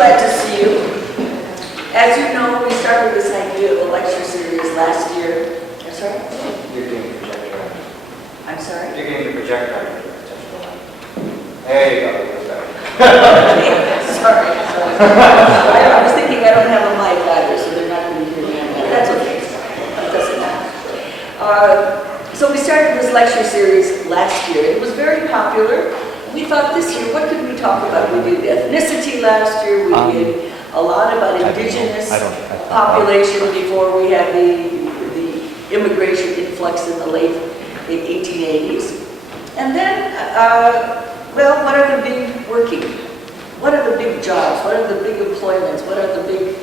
glad to see you. As you know, we started this idea of a lecture series last year. I'm sorry? You're getting the projector. I'm sorry? You're getting the projector. There you go. Sorry. I was thinking I don't have a mic either, so they're not going to hear me. That's okay. That doesn't matter. So we started this lecture series last year. It was very popular. We thought this year, what could we talk about? We did ethnicity last year. We did a lot about indigenous population before we had the immigration influx in the late 1880s. And then, well, what are the big working? What are the big jobs? What are the big employments? What are the big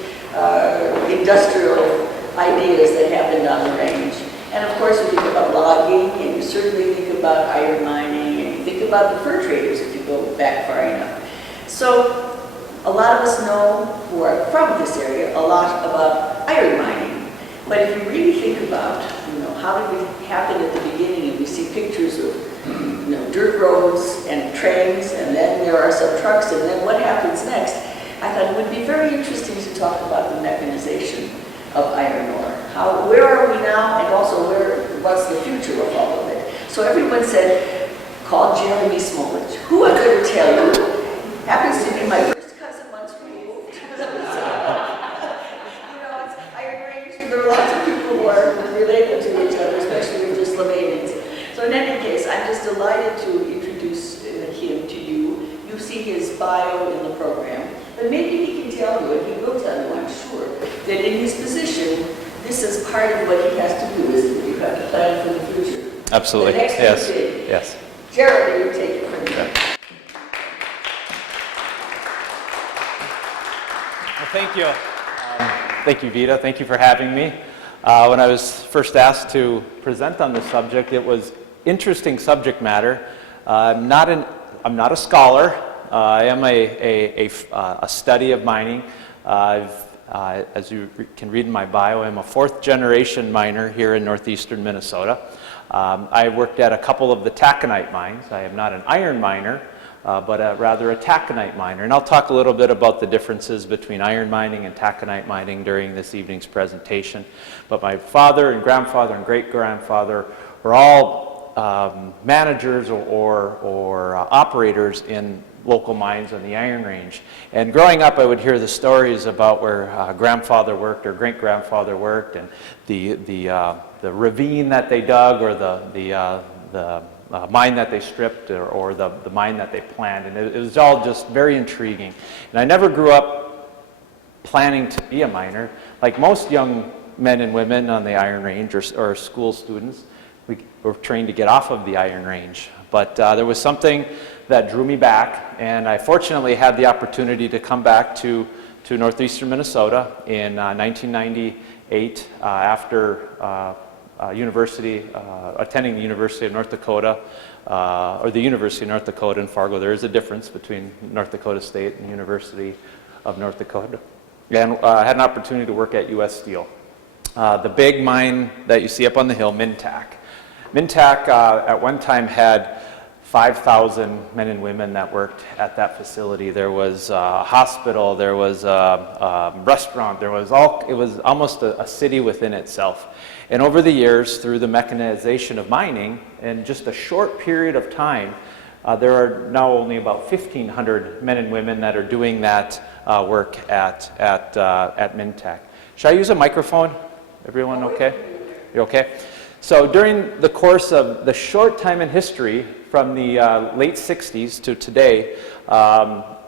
industrial ideas that happened on the range? And of course, you think about logging, and you certainly think about iron mining, and you think about the fur traders if you go back far enough. So a lot of us know, who are from this area, a lot about iron mining. But if you really think about, how did it happen at the beginning, and we see pictures of dirt roads and trains, and then there are some trucks, and then what happens next? I thought it would be very interesting to talk about the mechanization of iron ore. Where are we now, and also what's the future of all of it? So everyone said, call Jeremy Smolich, who I'm going to tell you happens to be my first cousin once removed. It's iron range, there are lots of people who are related to each other, especially with the Slovenians. So in any case, I'm just delighted to introduce him to you. You see his bio in the program, but maybe he can tell you, and he will tell you, I'm sure, that in his position, this is part of what he has to do, isn't it? You have to plan for the future. Absolutely. The next yes. thing. Yes. Jeremy, you take it from me. Okay. Well, thank you. Thank you, Vita. Thank you for having me. When I was first asked to present on this subject, it was interesting subject matter. I'm not a scholar. I am a study of mining. As you can read in my bio, I'm a fourth-generation miner here in northeastern Minnesota. I worked at a couple of the taconite mines. I am not an iron miner, but rather a taconite miner. And I'll talk a little bit about the differences between iron mining and taconite mining during this evening's presentation. But my father and grandfather and great-grandfather were all managers or operators in local mines on the Iron Range. And growing up, I would hear the stories about where grandfather worked or great-grandfather worked, and the ravine that they dug, or the mine that they stripped, or the mine that they planned. And it was all just very intriguing. And I never grew up planning to be a miner. Like most young men and women on the Iron Range, or school students, we were trained to get off of the Iron Range. But there was something that drew me back, and I fortunately had the opportunity to come back to northeastern Minnesota in 1998 after attending the University of North Dakota, or the University of North Dakota in Fargo. There is a difference between North Dakota State and the University of North Dakota. And I had an opportunity to work at U.S. Steel. The big mine that you see up on the hill, Mintac. Mintac at one time had 5,000 men and women that worked at that facility. There was a hospital, there was a restaurant, it was almost a city within itself. And over the years, through the mechanization of mining, in just a short period of time, there are now only about 1,500 men and women that are doing that work at Mintac. Should I use a microphone? Everyone okay? You okay? So during the course of the short time in history, from the late 60s to today,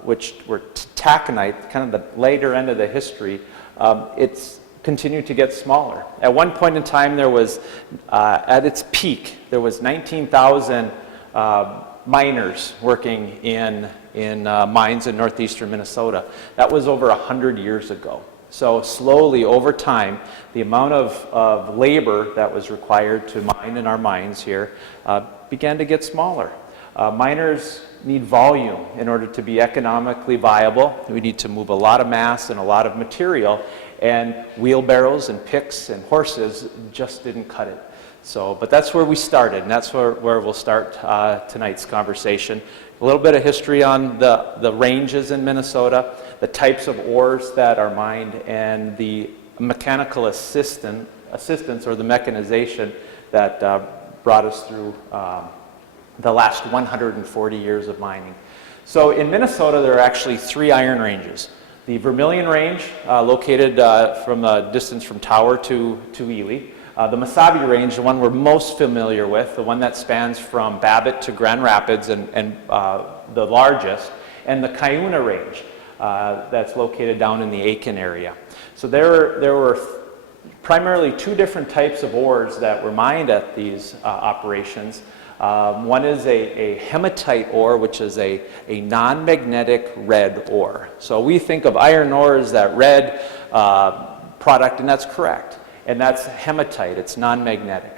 which were taconite, kind of the later end of the history, it's continued to get smaller. At one point in time, there was, at its peak, there was 19,000 miners working in mines in northeastern Minnesota. That was over 100 years ago. So slowly, over time, the amount of labor that was required to mine in our mines here began to get smaller. Miners need volume in order to be economically viable. We need to move a lot of mass and a lot of material, and wheelbarrows and picks and horses just didn't cut it. So, but that's where we started, and that's where we'll start tonight's conversation. A little bit of history on the ranges in Minnesota, the types of ores that are mined, and the mechanical assistance or the mechanization that brought us through the last 140 years of mining. So in Minnesota, there are actually 3 iron ranges. The Vermilion Range, located from a distance from Tower to Ely. The Mesabi Range, the one we're most familiar with, the one that spans from Babbitt to Grand Rapids and the largest, and the Cuyuna Range that's located down in the Aiken area. So there were primarily 2 different types of ores that were mined at these operations. One is a hematite ore, which is a non-magnetic red ore. So we think of iron ore as that red product, and that's correct. And that's hematite, it's non-magnetic.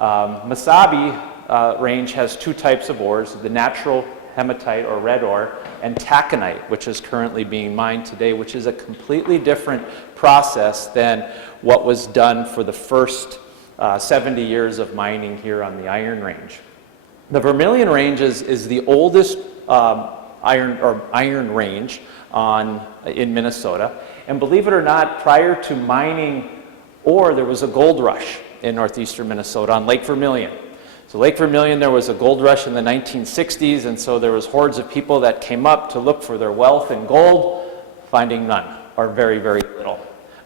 Mesabi range has 2 types of ores, the natural hematite or red ore, and taconite, which is currently being mined today, which is a completely different process than what was done for the first 70 years of mining here on the Iron Range. The Vermilion Range is the oldest iron range in Minnesota, and believe it or not, prior to mining ore, there was a gold rush in northeastern Minnesota on Lake Vermilion. So Lake Vermilion, there was a gold rush in the 1960s, and so there was hordes of people that came up to look for their wealth in gold, finding none, or very, very little.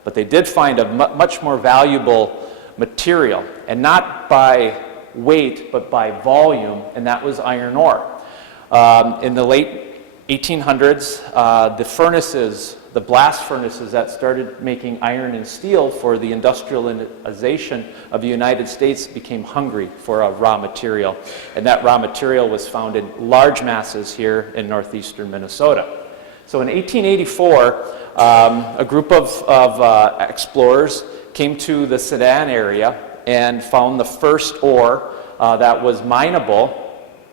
But they did find a much more valuable material, and not by weight, but by volume, and that was iron ore. In the late 1800s, the furnaces, the blast furnaces that started making iron and steel for the industrialization of the United States became hungry for a raw material. And that raw material was found in large masses here in northeastern Minnesota. So in 1884, a group of explorers came to the Sedan area and found the first ore that was mineable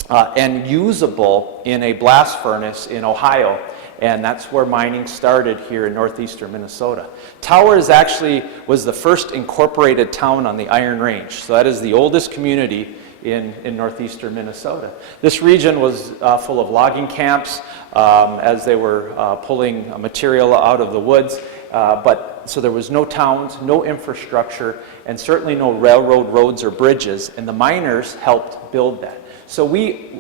and usable in a blast furnace in Ohio. And that's where mining started here in northeastern Minnesota. Tower was the first incorporated town on the Iron Range. So that is the oldest community in northeastern Minnesota. This region was full of logging camps as they were pulling material out of the woods. So there was no towns, no infrastructure, and certainly no railroad, roads, or bridges. And the miners helped build that. So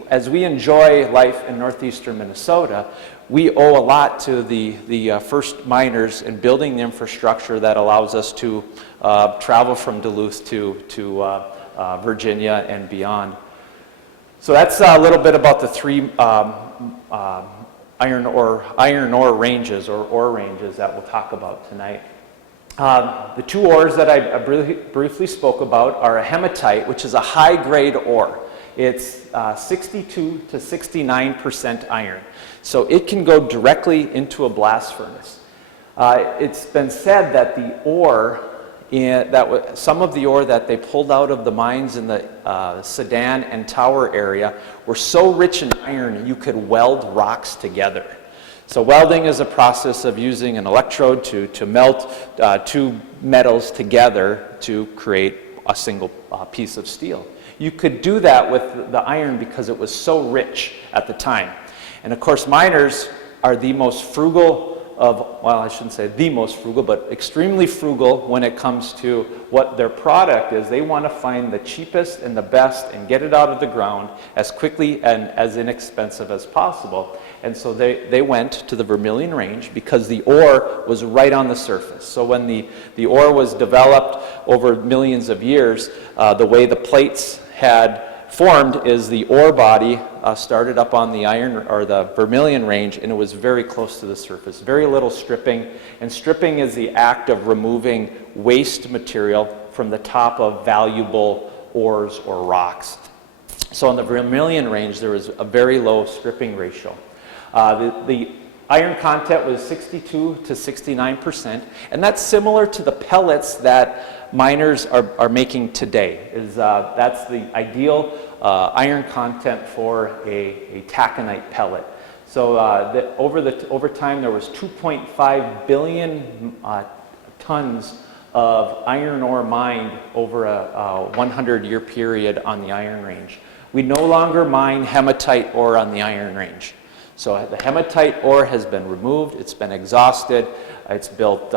as we enjoy life in northeastern Minnesota, we owe a lot to the first miners in building the infrastructure that allows us to travel from Duluth to Virginia and beyond. So that's a little bit about the 3 iron ore ranges or ore ranges that we'll talk about tonight. The 2 ores that I briefly spoke about are a hematite, which is a high-grade ore. It's 62 to 69% iron. So it can go directly into a blast furnace. It's been said that the ore, some of the ore that they pulled out of the mines in the Sedan and Tower area were so rich in iron you could weld rocks together. So welding is a process of using an electrode to melt 2 metals together to create a single piece of steel. You could do that with the iron because it was so rich at the time. And of course, miners are the most frugal I shouldn't say the most frugal, but extremely frugal when it comes to what their product is. They want to find the cheapest and the best and get it out of the ground as quickly and as inexpensive as possible. And so they went to the Vermilion Range because the ore was right on the surface. So when the ore was developed over millions of years, the way the plates had formed is the ore body started up on the iron or the Vermilion Range, and it was very close to the surface. Very little stripping, and stripping is the act of removing waste material from the top of valuable ores or rocks. So on the Vermilion Range, there was a very low stripping ratio. The iron content was 62 to 69%, and that's similar to the pellets that miners are making today. That's the ideal iron content for a taconite pellet. So over time there was 2.5 billion tons of iron ore mined over a 100-year period on the Iron Range. We no longer mine hematite ore on the Iron Range. So the hematite ore has been removed, it's been exhausted, it's built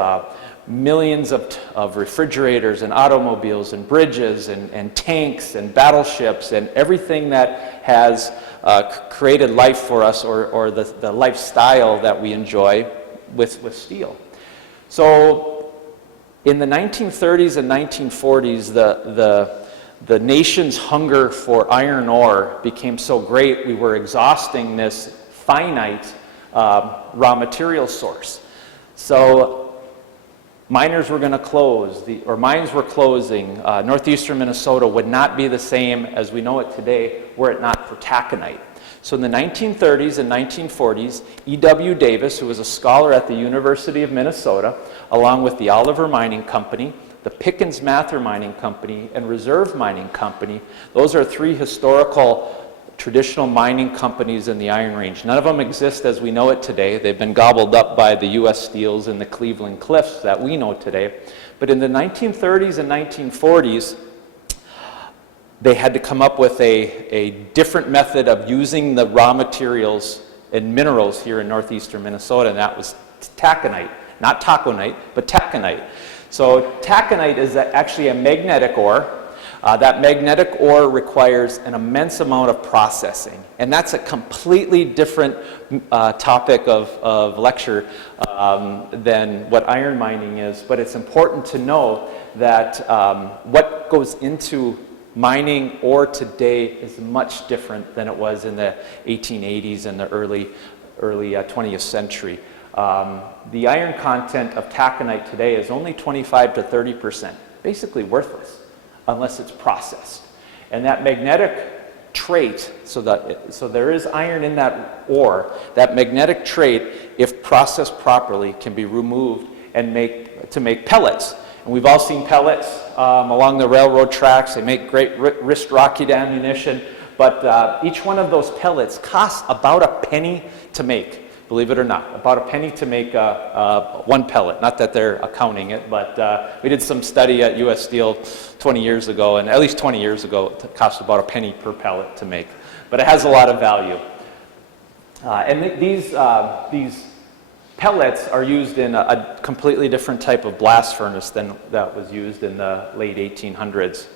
millions of refrigerators and automobiles and bridges and tanks and battleships and everything that has created life for us, or the lifestyle that we enjoy with steel. So in the 1930s and 1940s, the nation's hunger for iron ore became so great, we were exhausting this finite raw material source. So miners were going to close, or mines were closing. Northeastern Minnesota would not be the same as we know it today were it not for taconite. So in the 1930s and 1940s, E.W. Davis, who was a scholar at the University of Minnesota, along with the Oliver Mining Company, the Pickens Mather Mining Company, and Reserve Mining Company, those are three historical traditional mining companies in the Iron Range. None of them exist as we know it today. They've been gobbled up by the U.S. Steels and the Cleveland Cliffs that we know today. But in the 1930s and 1940s, they had to come up with a different method of using the raw materials and minerals here in northeastern Minnesota, and that was taconite. Not taconite, but taconite. So taconite is actually a magnetic ore. That magnetic ore requires an immense amount of processing, and that's a completely different topic of lecture than what iron mining is, but it's important to know that what goes into mining ore today is much different than it was in the 1880s and the early 20th century. The iron content of taconite today is only 25 to 30%, basically worthless unless it's processed. And that magnetic trait, so there is iron in that ore, that magnetic trait, if processed properly, can be removed and to make pellets. And we've all seen pellets along the railroad tracks. They make great wrist rocket ammunition, but each one of those pellets costs about a penny to make. Believe it or not, about a penny to make one pellet. Not that they're accounting it, but we did some study at U.S. Steel 20 years ago, and at least 20 years ago, it cost about a penny per pellet to make. But it has a lot of value. And these pellets are used in a completely different type of blast furnace than that was used in the late 1800s.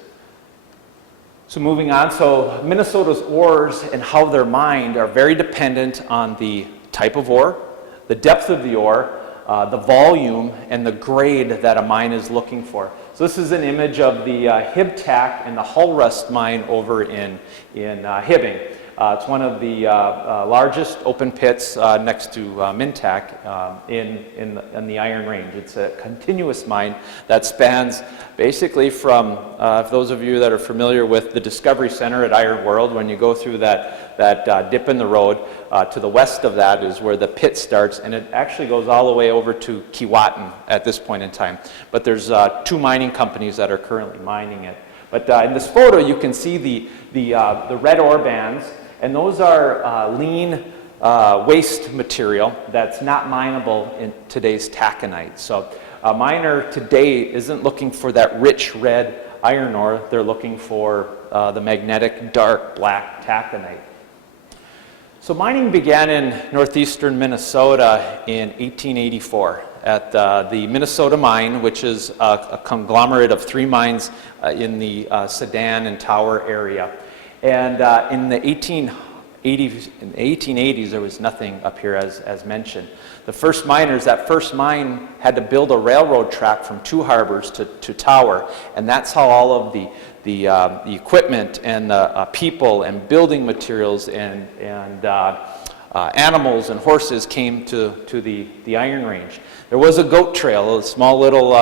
So moving on, so Minnesota's ores and how they're mined are very dependent on the type of ore, the depth of the ore, the volume, and the grade that a mine is looking for. So this is an image of the Hibtac and the Hullrust mine over in Hibbing. It's one of the largest open pits next to Mintac in the Iron Range. It's a continuous mine that spans basically from, for those of you that are familiar with the Discovery Center at Iron World, when you go through that dip in the road, to the west of that is where the pit starts, and it actually goes all the way over to Keewatin at this point in time. But there's two mining companies that are currently mining it. But in this photo, you can see the red ore bands, and those are lean waste material that's not mineable in today's taconite. So a miner today isn't looking for that rich red iron ore, they're looking for the magnetic dark black taconite. So mining began in northeastern Minnesota in 1884 at the Minnesota Mine, which is a conglomerate of three mines in the Sedan and Tower area. And in the 1880s, there was nothing up here as mentioned. The first miners, that first mine had to build a railroad track from Two Harbors to Tower, and that's how all of the equipment and the people and building materials and animals and horses came to the Iron Range. There was a goat trail, a small little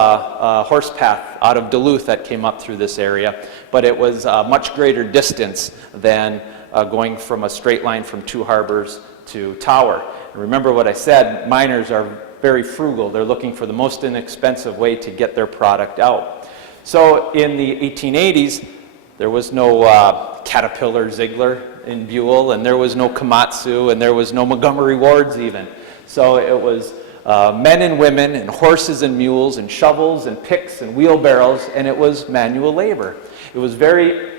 horse path out of Duluth that came up through this area, but it was a much greater distance than going from a straight line from Two Harbors to Tower. And remember what I said, miners are very frugal. They're looking for the most inexpensive way to get their product out. So in the 1880s, there was no Caterpillar Ziegler in Buell, and there was no Komatsu, and there was no Montgomery Wards even. So it was men and women and horses and mules and shovels and picks and wheelbarrows, and it was manual labor. It was very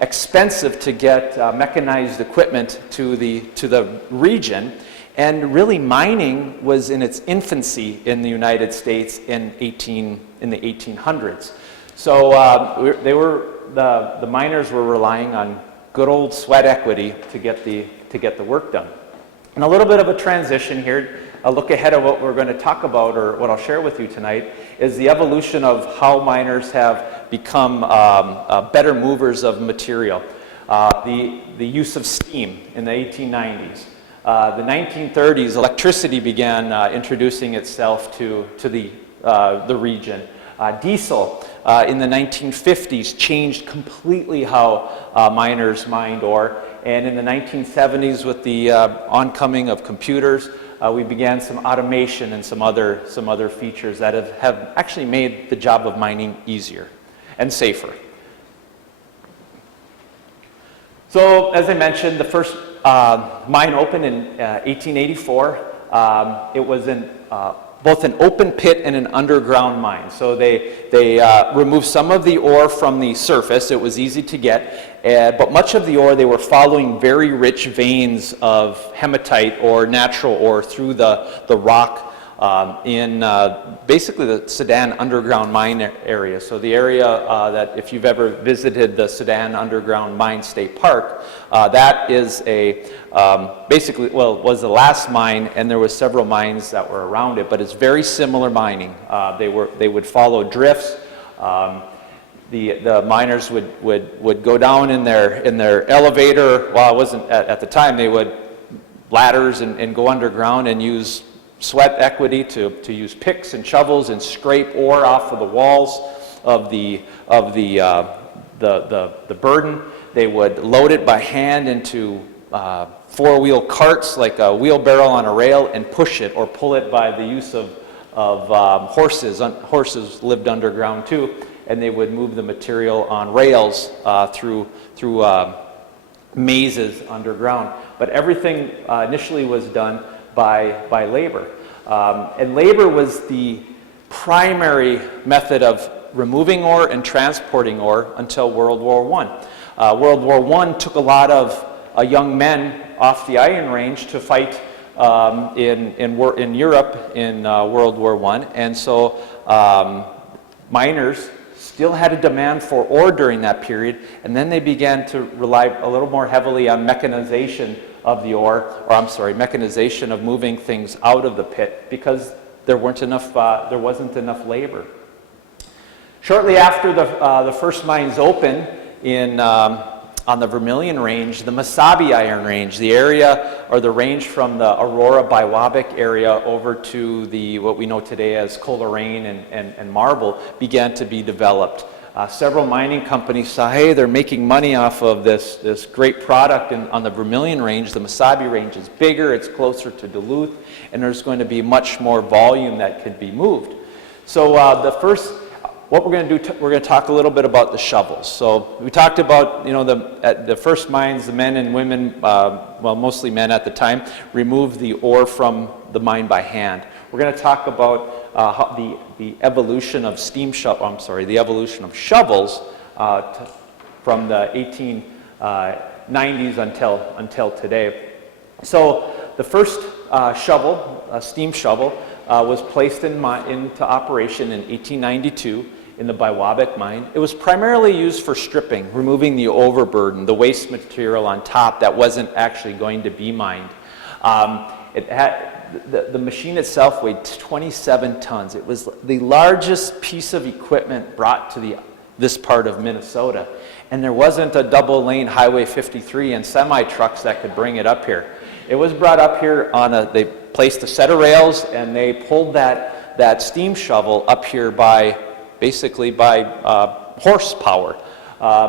expensive to get mechanized equipment to the region, and really mining was in its infancy in the United States in the 1800s. So the miners were relying on good old sweat equity to get the work done. And a little bit of a transition here, a look ahead of what we're going to talk about, or what I'll share with you tonight, is the evolution of how miners have become better movers of material. The use of steam in the 1890s. The 1930s, electricity began introducing itself to the region. Diesel in the 1950s changed completely how miners mined ore, and in the 1970s, with the oncoming of computers, we began some automation and some other features that have actually made the job of mining easier and safer. So, as I mentioned, the first mine opened in 1884. It was both an open pit and an underground mine. So they removed some of the ore from the surface. It was easy to get, but much of the ore, they were following very rich veins of hematite or natural ore through the rock in basically the Sudan underground mine area. So the area that, if you've ever visited the Sudan Underground Mine State Park, that is basically, well, it was the last mine, and there was several mines that were around it, but it's very similar mining. They would follow drifts. The miners would go down in their elevator. Well, it wasn't at the time. They would ladders and go underground and use sweat equity to use picks and shovels and scrape ore off of the walls of the burden. They would load it by hand into four-wheel carts, like a wheelbarrow on a rail, and push it or pull it by the use of horses. Horses lived underground too, and they would move the material on rails through mazes underground. But everything initially was done by labor. And labor was the primary method of removing ore and transporting ore until World War I. World War I took a lot of young men off the Iron Range to fight in Europe in World War I, and so miners still had a demand for ore during that period, and then they began to rely a little more heavily on mechanization of the ore, or I'm sorry, mechanization of moving things out of the pit, because there wasn't enough labor. Shortly after the first mines opened on the Vermilion Range, the Mesabi Iron Range, the area or the range from the Aurora Biwabik area over to what we know today as Coleraine and Marble, began to be developed. Several mining companies saw, hey, they're making money off of this great product on the Vermilion Range. The Mesabi Range is bigger, it's closer to Duluth, and there's going to be much more volume that could be moved. So what we're going to do, we're going to talk a little bit about the shovels. So we talked about, at the first mines, the men and women, well, mostly men at the time, removed the ore from the mine by hand. We're going to talk about the evolution of the evolution of shovels from the 1890s until today. So the first shovel, a steam shovel, was placed into operation in 1892 in the Biwabik mine. It was primarily used for stripping, removing the overburden, the waste material on top that wasn't actually going to be mined. The machine itself weighed 27 tons. It was the largest piece of equipment brought to this part of Minnesota. And there wasn't a double-lane Highway 53 and semi-trucks that could bring it up here. It was brought up here they placed a set of rails, and they pulled that steam shovel up here by horsepower.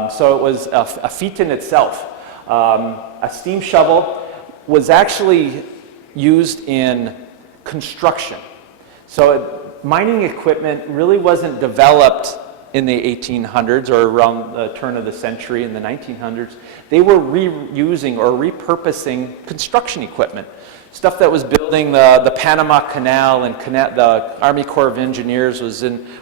So it was a feat in itself. A steam shovel was actually used in construction. So mining equipment really wasn't developed in the 1800s or around the turn of the century in the 1900s, they were reusing or repurposing construction equipment. Stuff that was building the Panama Canal, and the Army Corps of Engineers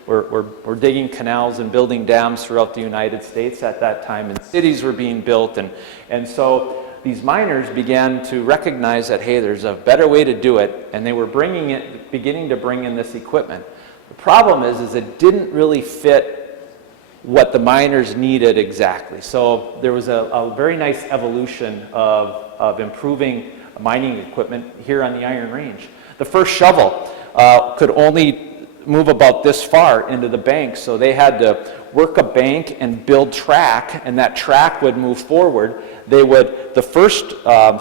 were digging canals and building dams throughout the United States at that time, and cities were being built, and so these miners began to recognize that, hey, there's a better way to do it, and they were beginning to bring in this equipment. The problem is it didn't really fit what the miners needed exactly. So there was a very nice evolution of improving mining equipment here on the Iron Range. The first shovel could only move about this far into the bank, so they had to work a bank and build track, and that track would move forward. The first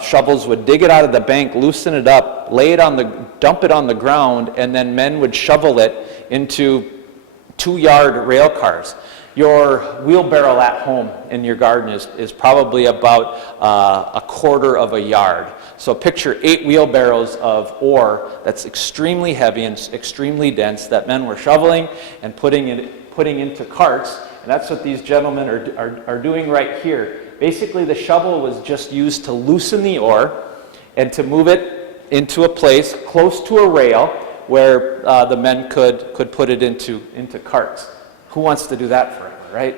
shovels would dig it out of the bank, loosen it up, dump it on the ground, and then men would shovel it into 2-yard rail cars. Your wheelbarrow at home in your garden is probably about a quarter of a yard. So picture 8 wheelbarrows of ore that's extremely heavy and extremely dense that men were shoveling and putting into carts. And that's what these gentlemen are doing right here. Basically, the shovel was just used to loosen the ore and to move it into a place close to a rail where the men could put it into carts. Who wants to do that forever, right?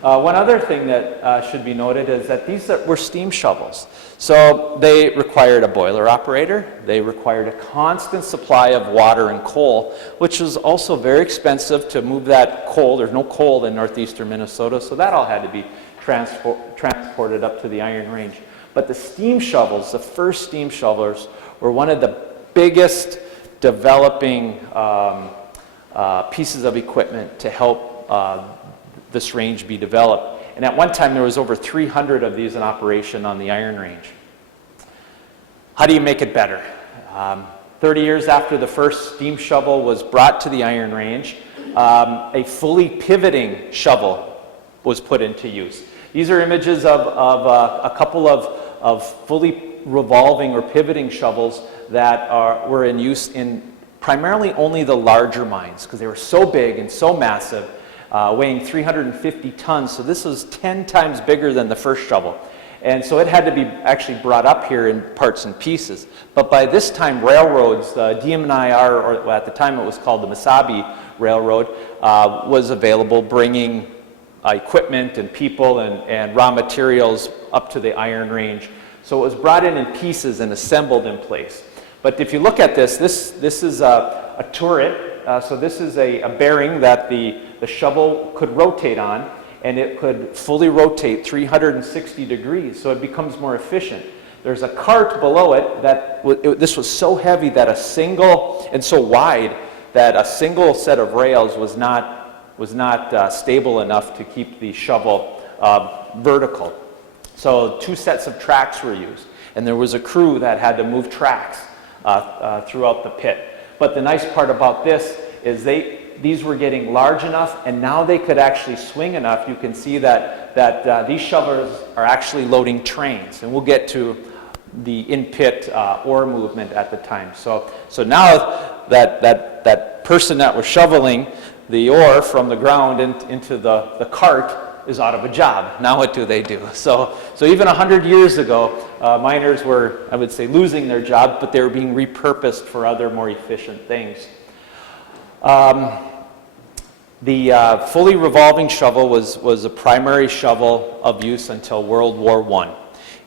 One other thing that should be noted is that these were steam shovels. So they required a boiler operator. They required a constant supply of water and coal, which was also very expensive to move that coal. There's no coal in northeastern Minnesota, so that all had to be transported up to the Iron Range. But the steam shovels, the first steam shovelers, were one of the biggest developing pieces of equipment to help this range be developed. And at one time there was over 300 of these in operation on the Iron Range. How do you make it better? 30 years after the first steam shovel was brought to the Iron Range, a fully pivoting shovel was put into use. These are images of a couple of fully revolving or pivoting shovels that were in use in primarily only the larger mines, because they were so big and so massive, weighing 350 tons. So this was 10 times bigger than the first shovel. And so it had to be actually brought up here in parts and pieces. But by this time, railroads, the DM&IR, or at the time it was called the Mesabi Railroad, was available, bringing equipment and people and raw materials up to the Iron Range. So it was brought in pieces and assembled in place. But if you look at this is a turret. So this is a bearing that the shovel could rotate on, and it could fully rotate 360 degrees, so it becomes more efficient. There's a cart below it this was so heavy that and so wide that a single set of rails was not stable enough to keep the shovel vertical. So 2 sets of tracks were used, and there was a crew that had to move tracks throughout the pit. But the nice part about this is these were getting large enough, and now they could actually swing enough. You can see that these shovelers are actually loading trains, and we'll get to the in-pit ore movement at the time. So now that person that was shoveling the ore from the ground into the cart is out of a job. Now what do they do? So even 100 years ago, miners were, I would say, losing their job, but they were being repurposed for other more efficient things. The fully revolving shovel was a primary shovel of use until World War I.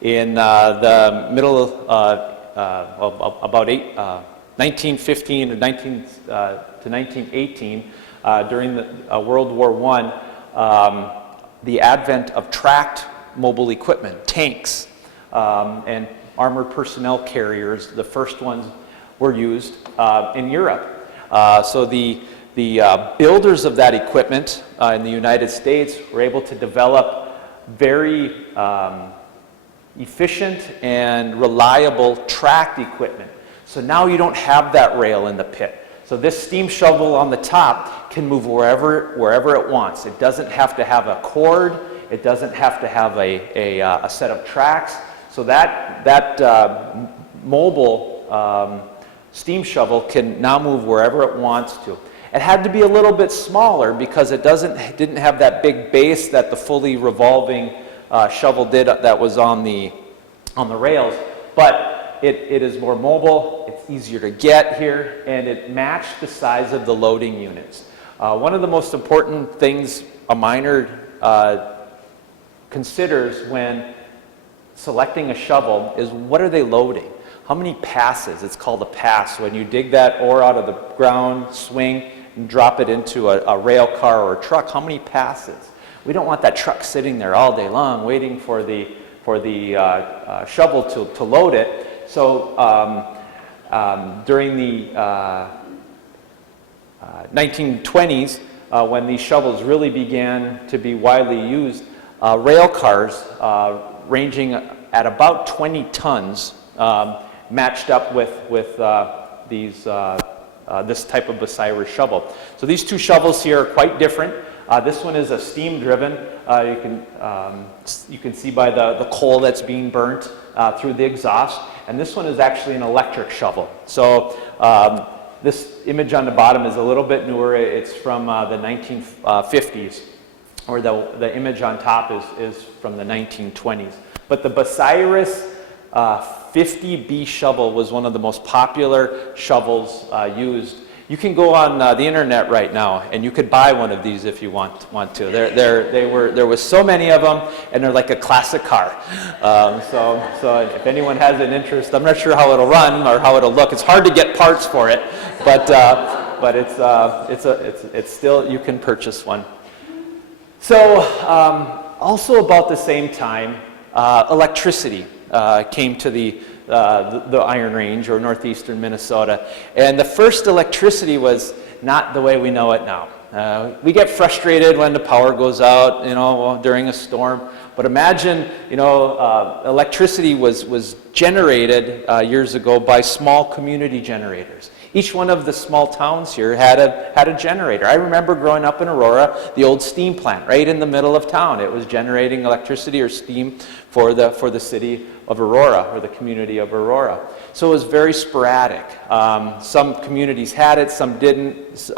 In the middle of about 1915 to 1918, during the World War I, the advent of tracked mobile equipment, tanks, and armored personnel carriers, the first ones were used in Europe. So the builders of that equipment in the United States were able to develop very efficient and reliable tracked equipment. So now you don't have that rail in the pit. So this steam shovel on the top can move wherever it wants. It doesn't have to have a cord. It doesn't have to have a set of tracks. So that mobile steam shovel can now move wherever it wants to. It had to be a little bit smaller because it didn't have that big base that the fully revolving shovel did that was on the rails, but it is more mobile, it's easier to get here, and it matched the size of the loading units. One of the most important things a miner considers when selecting a shovel is what are they loading? How many passes? It's called a pass. When you dig that ore out of the ground, swing, and drop it into a rail car or a truck, how many passes? We don't want that truck sitting there all day long waiting for the shovel to load it. So during the 1920s, when these shovels really began to be widely used, rail cars ranging at about 20 tons matched up with this type of Bucyrus shovel. So these two shovels here are quite different. This one is a steam-driven. You can see by the coal that's being burnt through the exhaust. And this one is actually an electric shovel. So this image on the bottom is a little bit newer. It's from the 1950s, or the image on top is from the 1920s. But the Bucyrus 50B shovel was one of the most popular shovels used. You can go on the internet right now, and you could buy one of these if you want to. There was so many of them, and they're like a classic car. So if anyone has an interest, I'm not sure how it'll run or how it'll look. It's hard to get parts for it, but it's still, you can purchase one. So also about the same time, electricity came to the Iron Range or northeastern Minnesota, and the first electricity was not the way we know it now. We get frustrated when the power goes out, during a storm. But imagine, electricity was generated years ago by small community generators. Each one of the small towns here had a generator. I remember growing up in Aurora, the old steam plant right in the middle of town. It was generating electricity or steam for the city of Aurora or the community of Aurora. So it was very sporadic. Some communities had it, some didn't.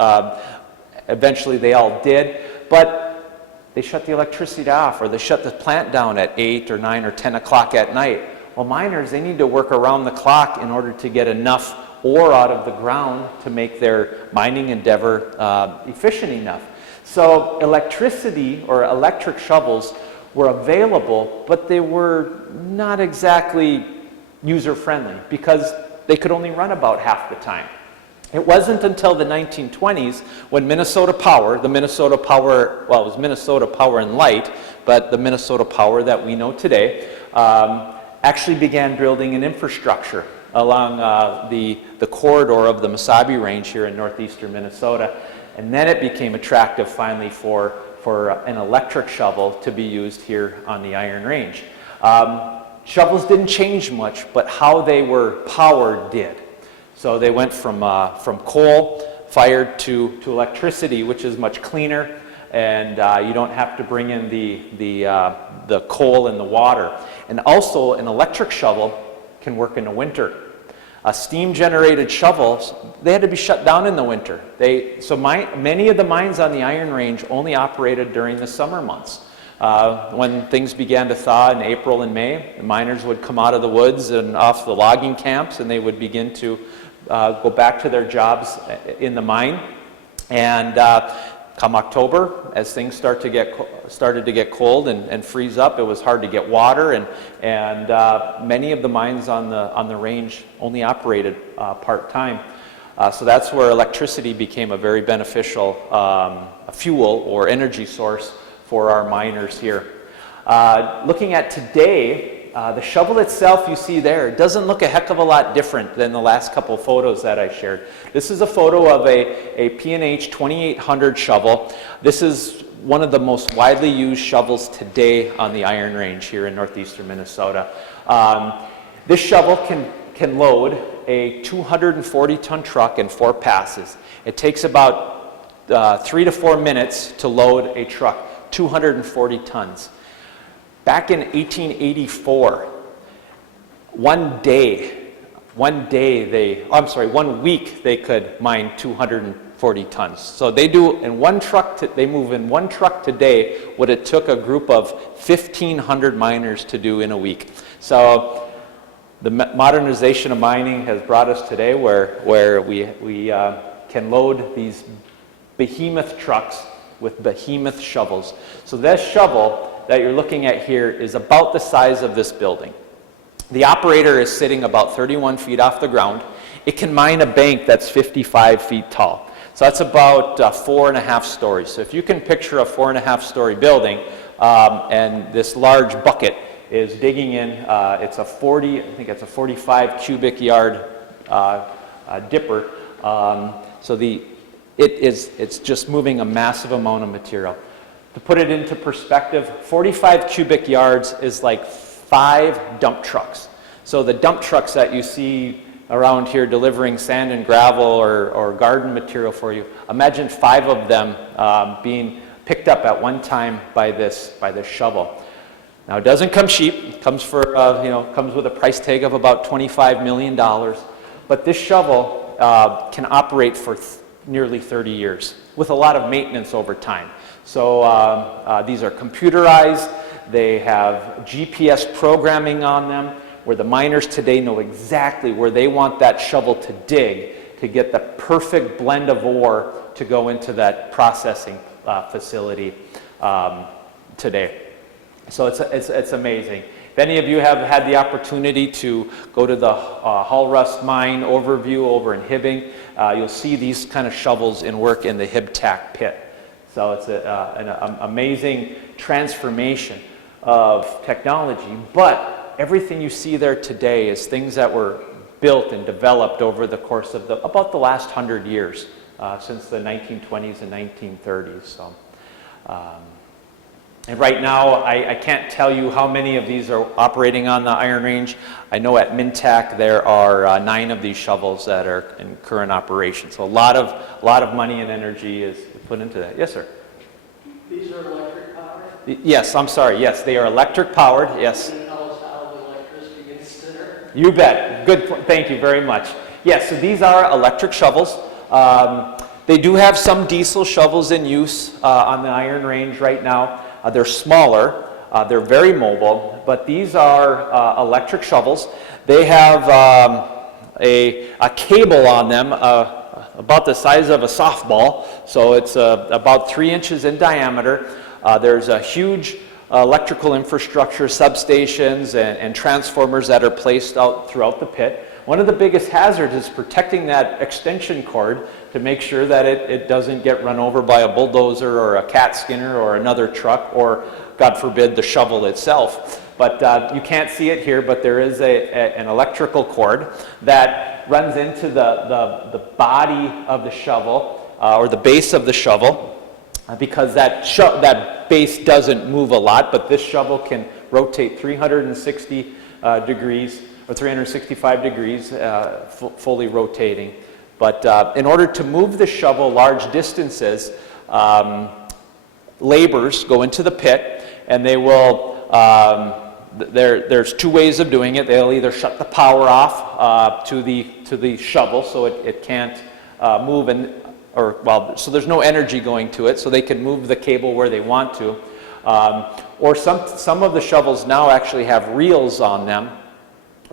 Eventually they all did, but they shut the electricity off, or they shut the plant down at 8 or 9 or 10 o'clock at night. Well, miners, they need to work around the clock in order to get enough ore out of the ground to make their mining endeavor efficient enough. So electricity or electric shovels were available, but they were not exactly user-friendly because they could only run about half the time. It wasn't until the 1920s when Minnesota Power, it was Minnesota Power and Light, but the Minnesota Power that we know today, actually began building an infrastructure along the corridor of the Mesabi Range here in northeastern Minnesota. And then it became attractive finally for an electric shovel to be used here on the Iron Range. Shovels didn't change much, but how they were powered did. So they went from coal-fired to electricity, which is much cleaner, and you don't have to bring in the coal and the water. And also, an electric shovel can work in the winter. Steam-generated shovels, they had to be shut down in the winter. Many of the mines on the Iron Range only operated during the summer months. When things began to thaw in April and May, the miners would come out of the woods and off the logging camps, and they would begin to go back to their jobs in the mine. And come October, as things started to get cold and freeze up, it was hard to get water, and many of the mines on the range only operated part-time. So that's where electricity became a very beneficial fuel or energy source for our miners here. Looking at today, the shovel itself you see there doesn't look a heck of a lot different than the last couple photos that I shared. This is a photo of a P&H 2800 shovel. This is one of the most widely used shovels today on the Iron Range here in northeastern Minnesota. This shovel can load a 240-ton truck in 4 passes. It takes about 3 to 4 minutes to load a truck, 240 tons. Back in 1884, one week they could mine 40 tons. So they do in one truck, they move in one truck today what it took a group of 1,500 miners to do in a week. So the modernization of mining has brought us today where we can load these behemoth trucks with behemoth shovels. So this shovel that you're looking at here is about the size of this building. The operator is sitting about 31 feet off the ground. It can mine a bank that's 55 feet tall. So that's about 4.5 stories. So if you can picture a 4.5 story building, and this large bucket is digging in, it's a 45 cubic yard dipper. So it's just moving a massive amount of material. To put it into perspective, 45 cubic yards is like 5 dump trucks. So the dump trucks that you see around here delivering sand and gravel or garden material for you, imagine 5 of them being picked up at one time by this shovel. Now it doesn't come cheap. It comes comes with a price tag of about $25 million. But this shovel can operate for nearly 30 years with a lot of maintenance over time. So these are computerized. They have GPS programming on them, where the miners today know exactly where they want that shovel to dig to get the perfect blend of ore to go into that processing facility today. So it's amazing. If any of you have had the opportunity to go to the Hull Rust Mine overview over in Hibbing, you'll see these kind of shovels in work in the Hibtac pit. So it's an amazing transformation of technology, but everything you see there today is things that were built and developed over the course of about the last 100 years, since the 1920s and 1930s. So, and right now, I can't tell you how many of these are operating on the Iron Range. I know at Mintac there are 9 of these shovels that are in current operation. So a lot of money and energy is put into that. Yes, sir. These are electric powered? Yes, I'm sorry. Yes, they are electric powered. Yes. Can you tell us how the electricity gets there? You bet. Good. Thank you very much. Yes, so these are electric shovels. They do have some diesel shovels in use on the Iron Range right now. They're smaller. They're very mobile, but these are electric shovels. They have a cable on them about the size of a softball, so it's about 3 inches in diameter. There's a huge electrical infrastructure, substations and transformers that are placed out throughout the pit. One of the biggest hazards is protecting that extension cord to make sure that it doesn't get run over by a bulldozer or a cat skinner or another truck, or God forbid the shovel itself. But you can't see it here, but there is an electrical cord that runs into the body of the shovel, or the base of the shovel, because that base doesn't move a lot, but this shovel can rotate 360 degrees or 365 degrees, fully rotating. But in order to move the shovel large distances, laborers go into the pit, and they will, there's 2 ways of doing it. They'll either shut the power off to the shovel so it can't move, so there's no energy going to it, so they can move the cable where they want to. Or some of the shovels now actually have reels on them,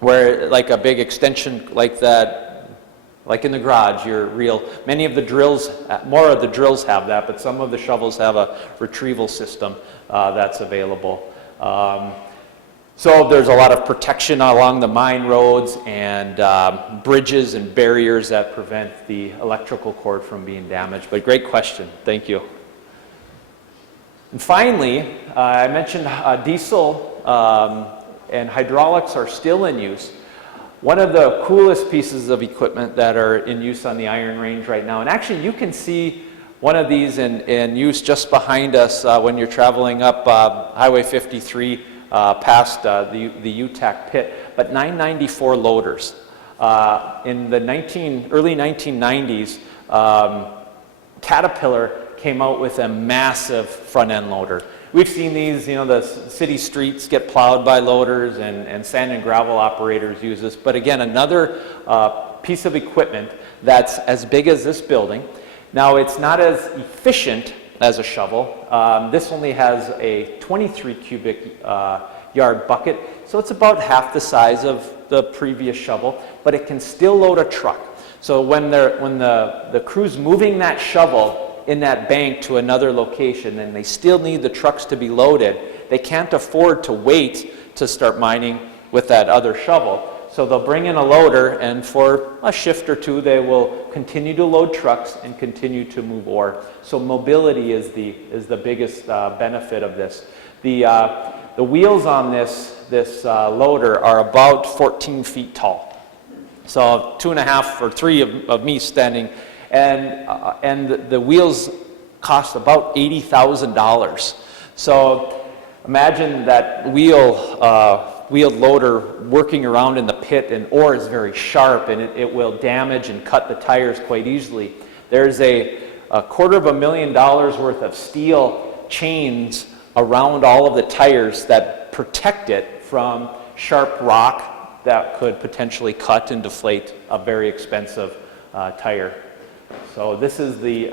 where like a big extension like that, like in the garage, your reel. Many of the drills, more of the drills have that, but some of the shovels have a retrieval system that's available. So there's a lot of protection along the mine roads and bridges and barriers that prevent the electrical cord from being damaged. But great question. Thank you. And finally, I mentioned diesel and hydraulics are still in use. One of the coolest pieces of equipment that are in use on the Iron Range right now, and actually you can see one of these in use just behind us when you're traveling up Highway 53 past the UTAC pit, but 994 loaders. In the early 1990s, Caterpillar came out with a massive front-end loader. We've seen these, the city streets get plowed by loaders, and sand and gravel operators use this. But again, another piece of equipment that's as big as this building. Now, it's not as efficient as a shovel. This only has a 23 cubic yard bucket, so it's about half the size of the previous shovel, but it can still load a truck. So when the crew's moving that shovel in that bank to another location and they still need the trucks to be loaded, they can't afford to wait to start mining with that other shovel. So they'll bring in a loader, and for a shift or two, they will continue to load trucks and continue to move ore. So mobility is the biggest benefit of this. The wheels on this loader are about 14 feet tall. So 2.5 or 3 of me standing, and the wheels cost about $80,000. So imagine that wheeled loader working around in the pit, and ore is very sharp, and it will damage and cut the tires quite easily. There's a $250,000 worth of steel chains around all of the tires that protect it from sharp rock that could potentially cut and deflate a very expensive tire. So this is the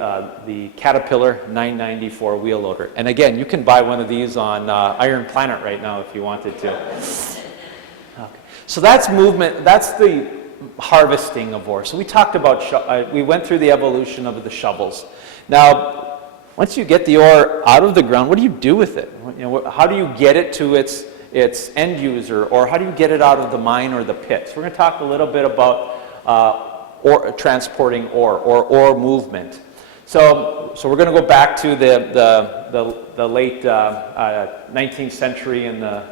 Caterpillar 994 wheel loader. And again, you can buy one of these on Iron Planet right now if you wanted to. Okay. So that's movement, that's the harvesting of ore. So we talked about, we went through the evolution of the shovels. Now, once you get the ore out of the ground, what do you do with it? How do you get it to its end user, or how do you get it out of the mine or the pit? So we're going to talk a little bit about transporting ore, or ore movement. So we're going to go back to the late 19th century and the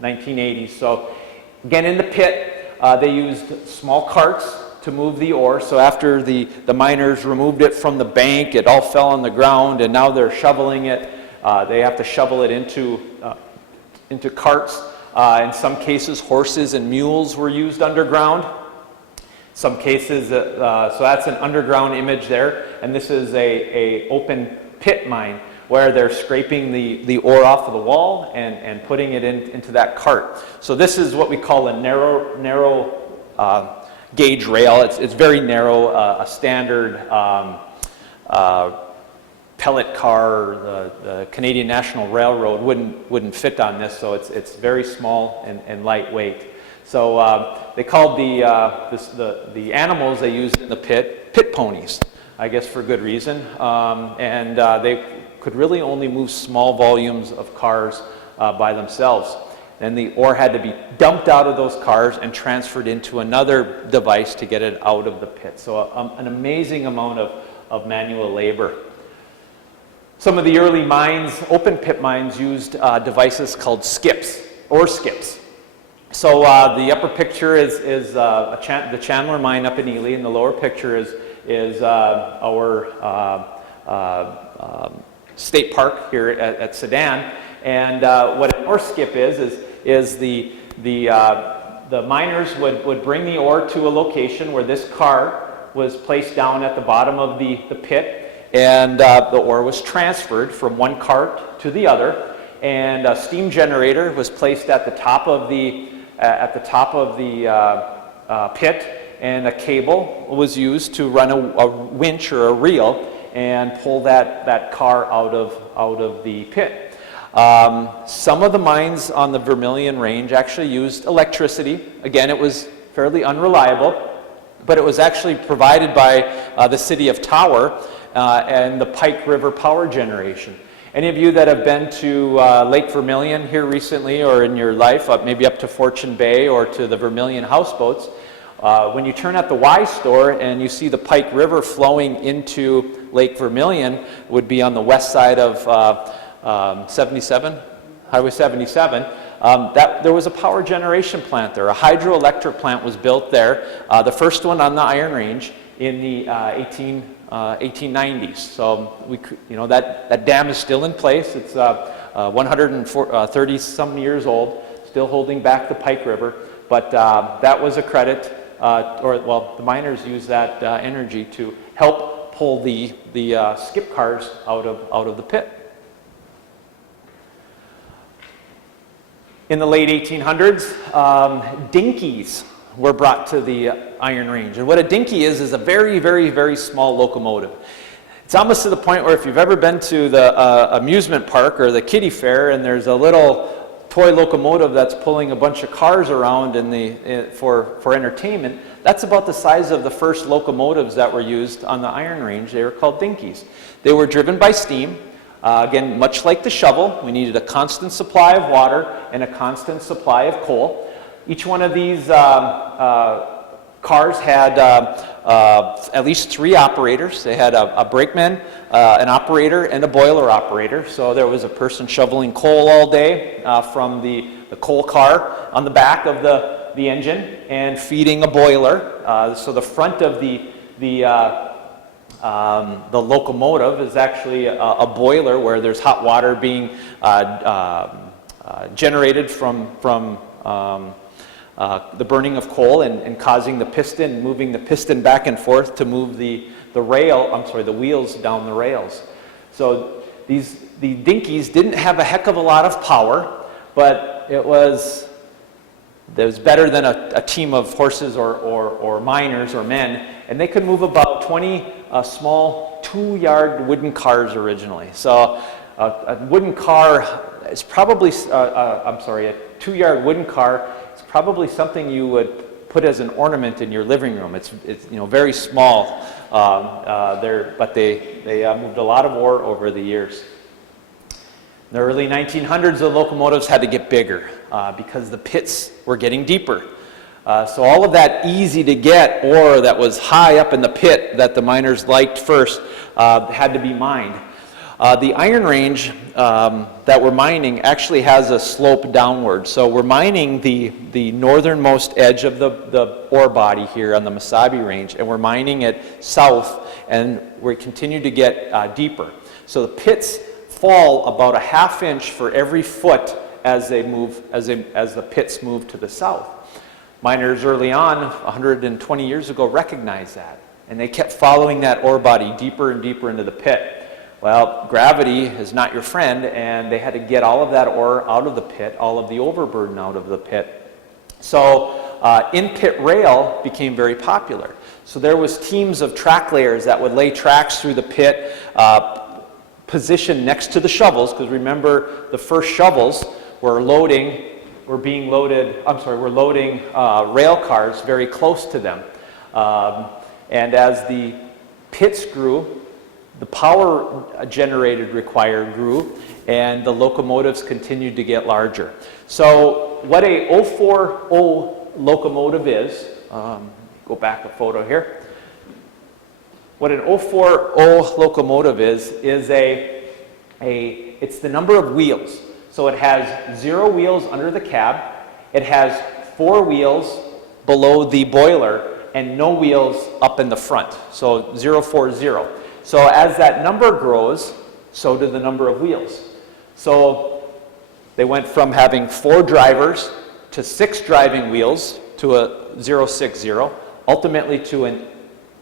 1980s. So again, in the pit, they used small carts to move the ore. So after the miners removed it from the bank, it all fell on the ground, and now they're shoveling it. They have to shovel it into carts. In some cases, horses and mules were used underground. Some cases, so that's an underground image there, and this is a open pit mine where they're scraping the ore off of the wall and putting it into that cart. So this is what we call a narrow gauge rail. It's very narrow. A standard pellet car, the Canadian National Railroad wouldn't fit on this, so it's very small and lightweight. So they called the animals they used in the pit ponies, I guess for good reason, and they could really only move small volumes of cars by themselves. And the ore had to be dumped out of those cars and transferred into another device to get it out of the pit. So an amazing amount of manual labor. Some of the early mines, open pit mines, used devices called skips, ore skips. So the upper picture is the Chandler mine up in Ely, and the lower picture is our state park here at Sedan. And what an ore skip is the miners would bring the ore to a location where this car was placed down at the bottom of the pit, and the ore was transferred from one cart to the other, and a steam generator was placed at the top of the pit, and a cable was used to run a winch or a reel and pull that car out of the pit. Some of the mines on the Vermilion Range actually used electricity. Again, it was fairly unreliable, but it was actually provided by the city of Tower and the Pike River power generation. Any of you that have been to Lake Vermilion here recently or in your life, maybe up to Fortune Bay or to the Vermilion houseboats, when you turn at the Y store and you see the Pike River flowing into Lake Vermilion, would be on the west side of Highway 77, there was a power generation plant there. A hydroelectric plant was built there, the first one on the Iron Range in the 1890s. So that dam is still in place. It's 130 some years old, still holding back the Pike River. But that was a credit, the miners used that energy to help pull the skip cars out of the pit. In the late 1800s, dinkies were brought to the iron range. And what a dinky is a very, very, very small locomotive. It's almost to the point where if you've ever been to the amusement park or the kiddie fair and there's a little toy locomotive that's pulling a bunch of cars around for entertainment, that's about the size of the first locomotives that were used on the iron range. They were called dinkies. They were driven by steam. Again, much like the shovel, we needed a constant supply of water and a constant supply of coal. Each one of these cars had at least 3 operators. They had a brakeman, an operator, and a boiler operator. So there was a person shoveling coal all day from the coal car on the back of the engine and feeding a boiler. So the front of the locomotive is actually a boiler where there's hot water being generated from the burning of coal and causing the piston, moving the piston back and forth to move the wheels down the rails. So the dinkies didn't have a heck of a lot of power, but it was better than a team of horses or miners or men, and they could move about 20 small 2-yard wooden cars originally. So a wooden car is probably, a 2-yard wooden car is probably something you would put as an ornament in your living room. It's very small, but they moved a lot of ore over the years. In the early 1900s, the locomotives had to get bigger because the pits were getting deeper. So all of that easy to get ore that was high up in the pit that the miners liked first had to be mined. The iron range that we're mining actually has a slope downward. So we're mining the northernmost edge of the ore body here on the Mesabi range, and we're mining it south, and we continue to get deeper. So the pits fall about a ½ inch for every foot as the pits move to the south. Miners early on, 120 years ago, recognized that, and they kept following that ore body deeper and deeper into the pit. Well, gravity is not your friend, and they had to get all of that ore out of the pit, all of the overburden out of the pit. So in-pit rail became very popular. So there was teams of track layers that would lay tracks through the pit, positioned next to the shovels, because remember, the first shovels were loading rail cars very close to them. And as the pits grew, the power generated required grew, and the locomotives continued to get larger. So what a 040 locomotive is, go back a photo here. What an 040 locomotive is it's the number of wheels. So it has 0 wheels under the cab, it has 4 wheels below the boiler, and no wheels up in the front. So 040. So as that number grows, so do the number of wheels. So they went from having 4 drivers to 6 driving wheels to a 060, ultimately to an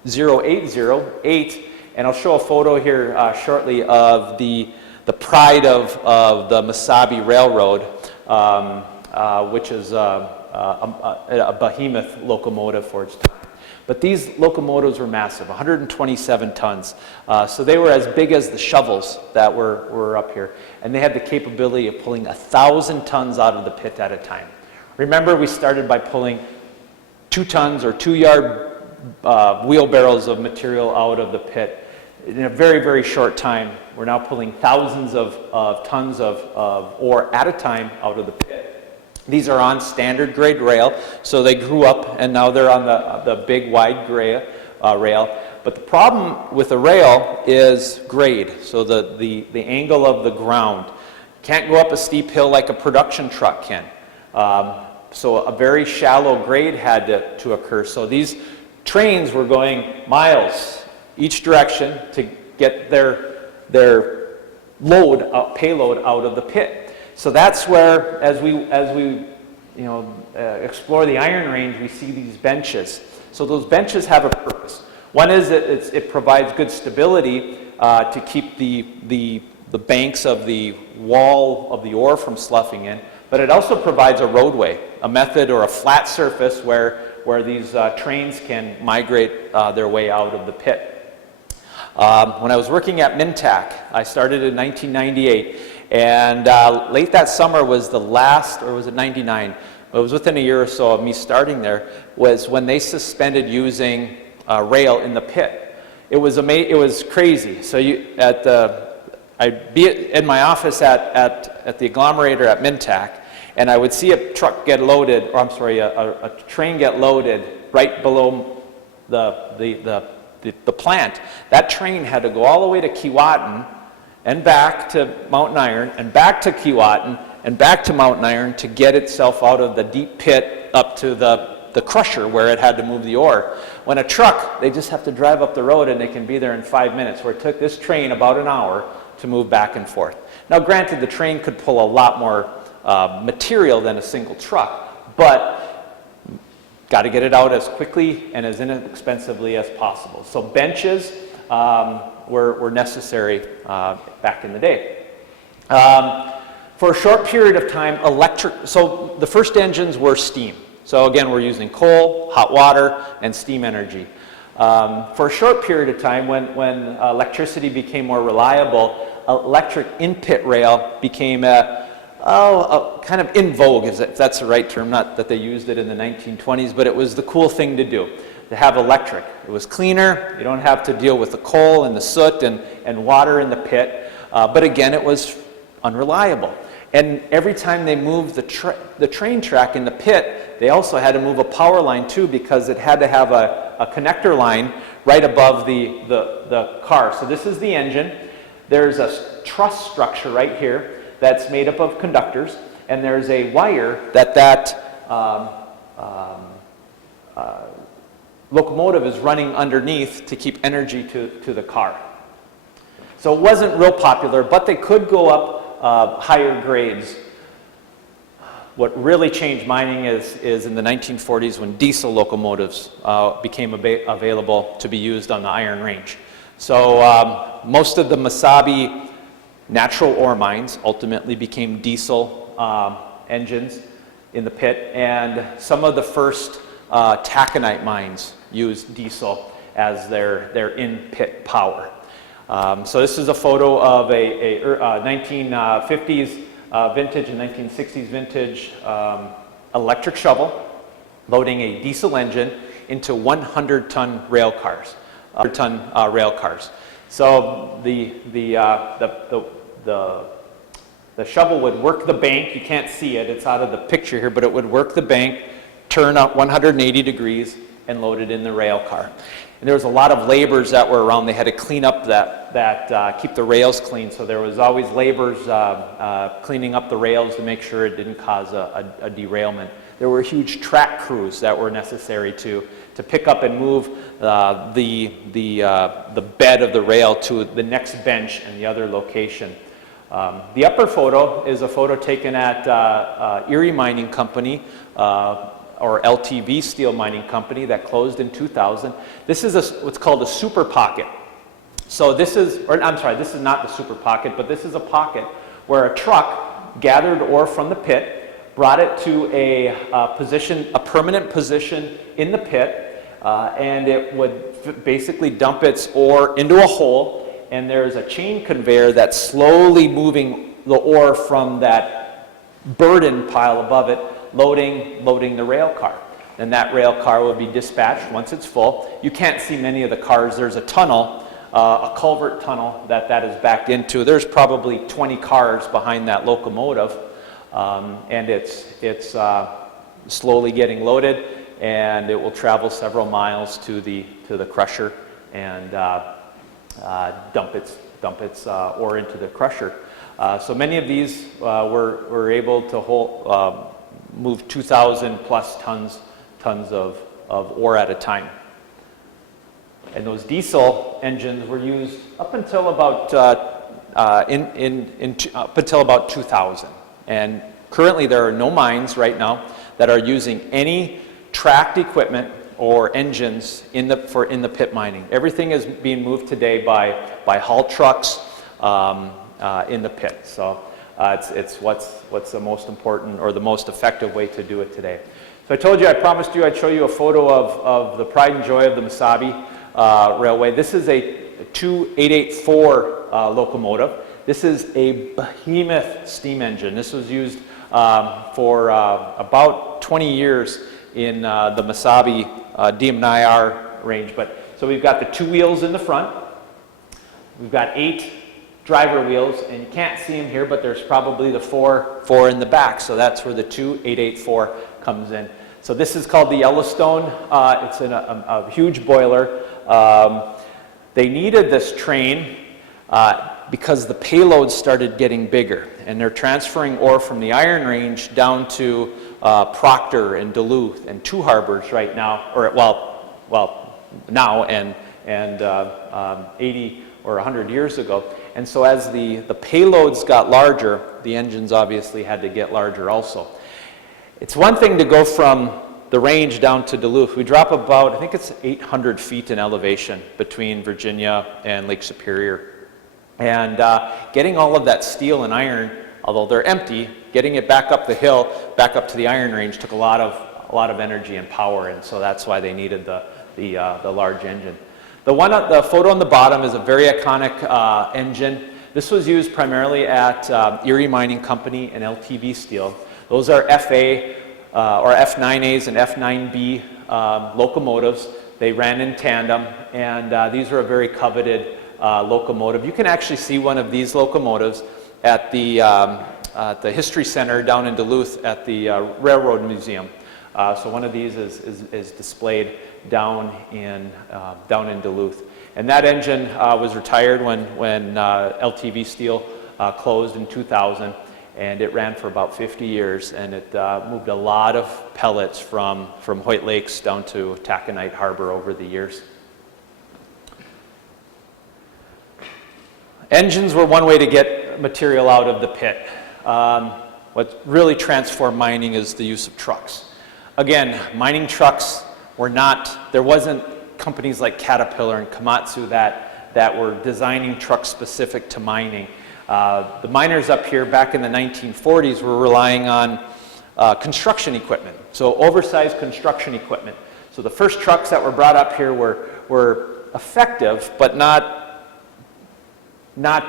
080, and I'll show a photo here shortly of the pride of the Mesabi Railroad, which is a behemoth locomotive for its time. But these locomotives were massive, 127 tons. So they were as big as the shovels that were up here. And they had the capability of pulling 1,000 tons out of the pit at a time. Remember, we started by pulling 2 tons or 2-yard wheelbarrows of material out of the pit. In a very, very short time, we're now pulling thousands of tons of ore at a time out of the pit. These are on standard grade rail, so they grew up and now they're on the big wide rail. But the problem with the rail is grade, so the angle of the ground. Can't go up a steep hill like a production truck can. So a very shallow grade had to occur. So these trains were going miles each direction to get their payload out of the pit. So that's where, as we explore the iron range, we see these benches. So those benches have a purpose. One is that it provides good stability to keep the banks of the wall of the ore from sloughing in, but it also provides a roadway, a method or a flat surface where where these trains can migrate their way out of the pit. When I was working at Mintac, I started in 1998, and late that summer was the last, or was it 99? It was within a year or so of me starting there, was when they suspended using rail in the pit. It was crazy. So I'd be in my office at the agglomerator at Mintac, and I would see a truck get loaded, or I'm sorry, a train get loaded right below the plant. That train had to go all the way to Keewatin and back to Mountain Iron and back to Keewatin and back to Mountain Iron to get itself out of the deep pit up to the crusher where it had to move the ore. When a truck, they just have to drive up the road and they can be there in 5 minutes, where it took this train about an hour to move back and forth. Now granted, the train could pull a lot more material than a single truck, but got to get it out as quickly and as inexpensively as possible. So benches were necessary back in the day. For a short period of time, so the first engines were steam. So again, we're using coal, hot water, and steam energy. For a short period of time, when electricity became more reliable, electric in-pit rail became kind of in vogue, if that's the right term. Not that they used it in the 1920s, but it was the cool thing to do, to have electric. It was cleaner. You don't have to deal with the coal and the soot and water in the pit. But again, it was unreliable. And every time they moved the train track in the pit, they also had to move a power line too, because it had to have a connector line right above the car. So this is the engine. There's a truss structure right here that's made up of conductors, and there's a wire that locomotive is running underneath to keep energy to the car. So it wasn't real popular, but they could go up higher grades. What really changed mining is in the 1940s, when diesel locomotives became available to be used on the Iron Range. So most of the Mesabi natural ore mines ultimately became diesel engines in the pit, and some of the first taconite mines used diesel as their in-pit power. So this is a photo of a 1950s vintage and 1960s vintage electric shovel loading a diesel engine into 100-ton rail cars. So the shovel would work the bank. You can't see it; it's out of the picture here, but it would work the bank, turn up 180 degrees, and load it in the rail car. And there was a lot of laborers that were around. They had to clean up keep the rails clean. So there was always laborers cleaning up the rails to make sure it didn't cause a derailment. There were huge track crews that were necessary to pick up and move the bed of the rail to the next bench and the other location. The upper photo is a photo taken at Erie Mining Company, or LTV Steel Mining Company, that closed in 2000. This is what's called a super pocket. So this is not the super pocket, but this is a pocket where a truck gathered ore from the pit, brought it to a permanent position in the pit, and it would basically dump its ore into a hole, and there's a chain conveyor that's slowly moving the ore from that burden pile above it, loading the rail car. And that rail car will be dispatched once it's full. You can't see many of the cars. There's a tunnel, a culvert tunnel that is backed into. There's probably 20 cars behind that locomotive, and it's slowly getting loaded, and it will travel several miles to the crusher and dump its ore into the crusher. So many of these were able to move 2,000 plus tons of ore at a time. And those diesel engines were used up until about up until about 2000. And currently there are no mines right now that are using any tracked equipment or engines in the pit mining. Everything is being moved today by haul trucks in the pit. So it's what's the most important or the most effective way to do it today. So I told you, I promised you I'd show you a photo of the pride and joy of the Mesabi Railway. This is a 2884 locomotive. This is a behemoth steam engine. This was used for about 20 years in the Mesabi DMNIR range. So we've got the 2 wheels in the front. We've got 8 driver wheels, and you can't see them here, but there's probably the 4 in the back. So that's where the 2884 comes in. So this is called the Yellowstone. It's in a huge boiler. They needed this train because the payloads started getting bigger, and they're transferring ore from the Iron Range down to Proctor and Duluth and 2 harbors right now, or now and 80 or 100 years ago. And so as the payloads got larger, the engines obviously had to get larger also. It's one thing to go from the range down to Duluth. We drop about, I think it's 800 feet in elevation between Virginia and Lake Superior. And getting all of that steel and iron, although they're empty, getting it back up the hill, back up to the Iron Range took a lot of energy and power, and so that's why they needed the large engine. The photo on the bottom is a very iconic engine. This was used primarily at Erie Mining Company and LTV Steel. Those are FA or F9As and F9B locomotives. They ran in tandem, and these are a very coveted locomotive. You can actually see one of these locomotives at the History Center down in Duluth at the Railroad Museum. So one of these is displayed down in Duluth. And that engine was retired when LTV Steel closed in 2000, and it ran for about 50 years, and it moved a lot of pellets from Hoyt Lakes down to Taconite Harbor over the years. Engines were one way to get material out of the pit. What really transformed mining is the use of trucks. Again, mining trucks were not, there wasn't companies like Caterpillar and Komatsu that were designing trucks specific to mining. The miners up here back in the 1940s were relying on construction equipment, so oversized construction equipment. So the first trucks that were brought up here were effective, but not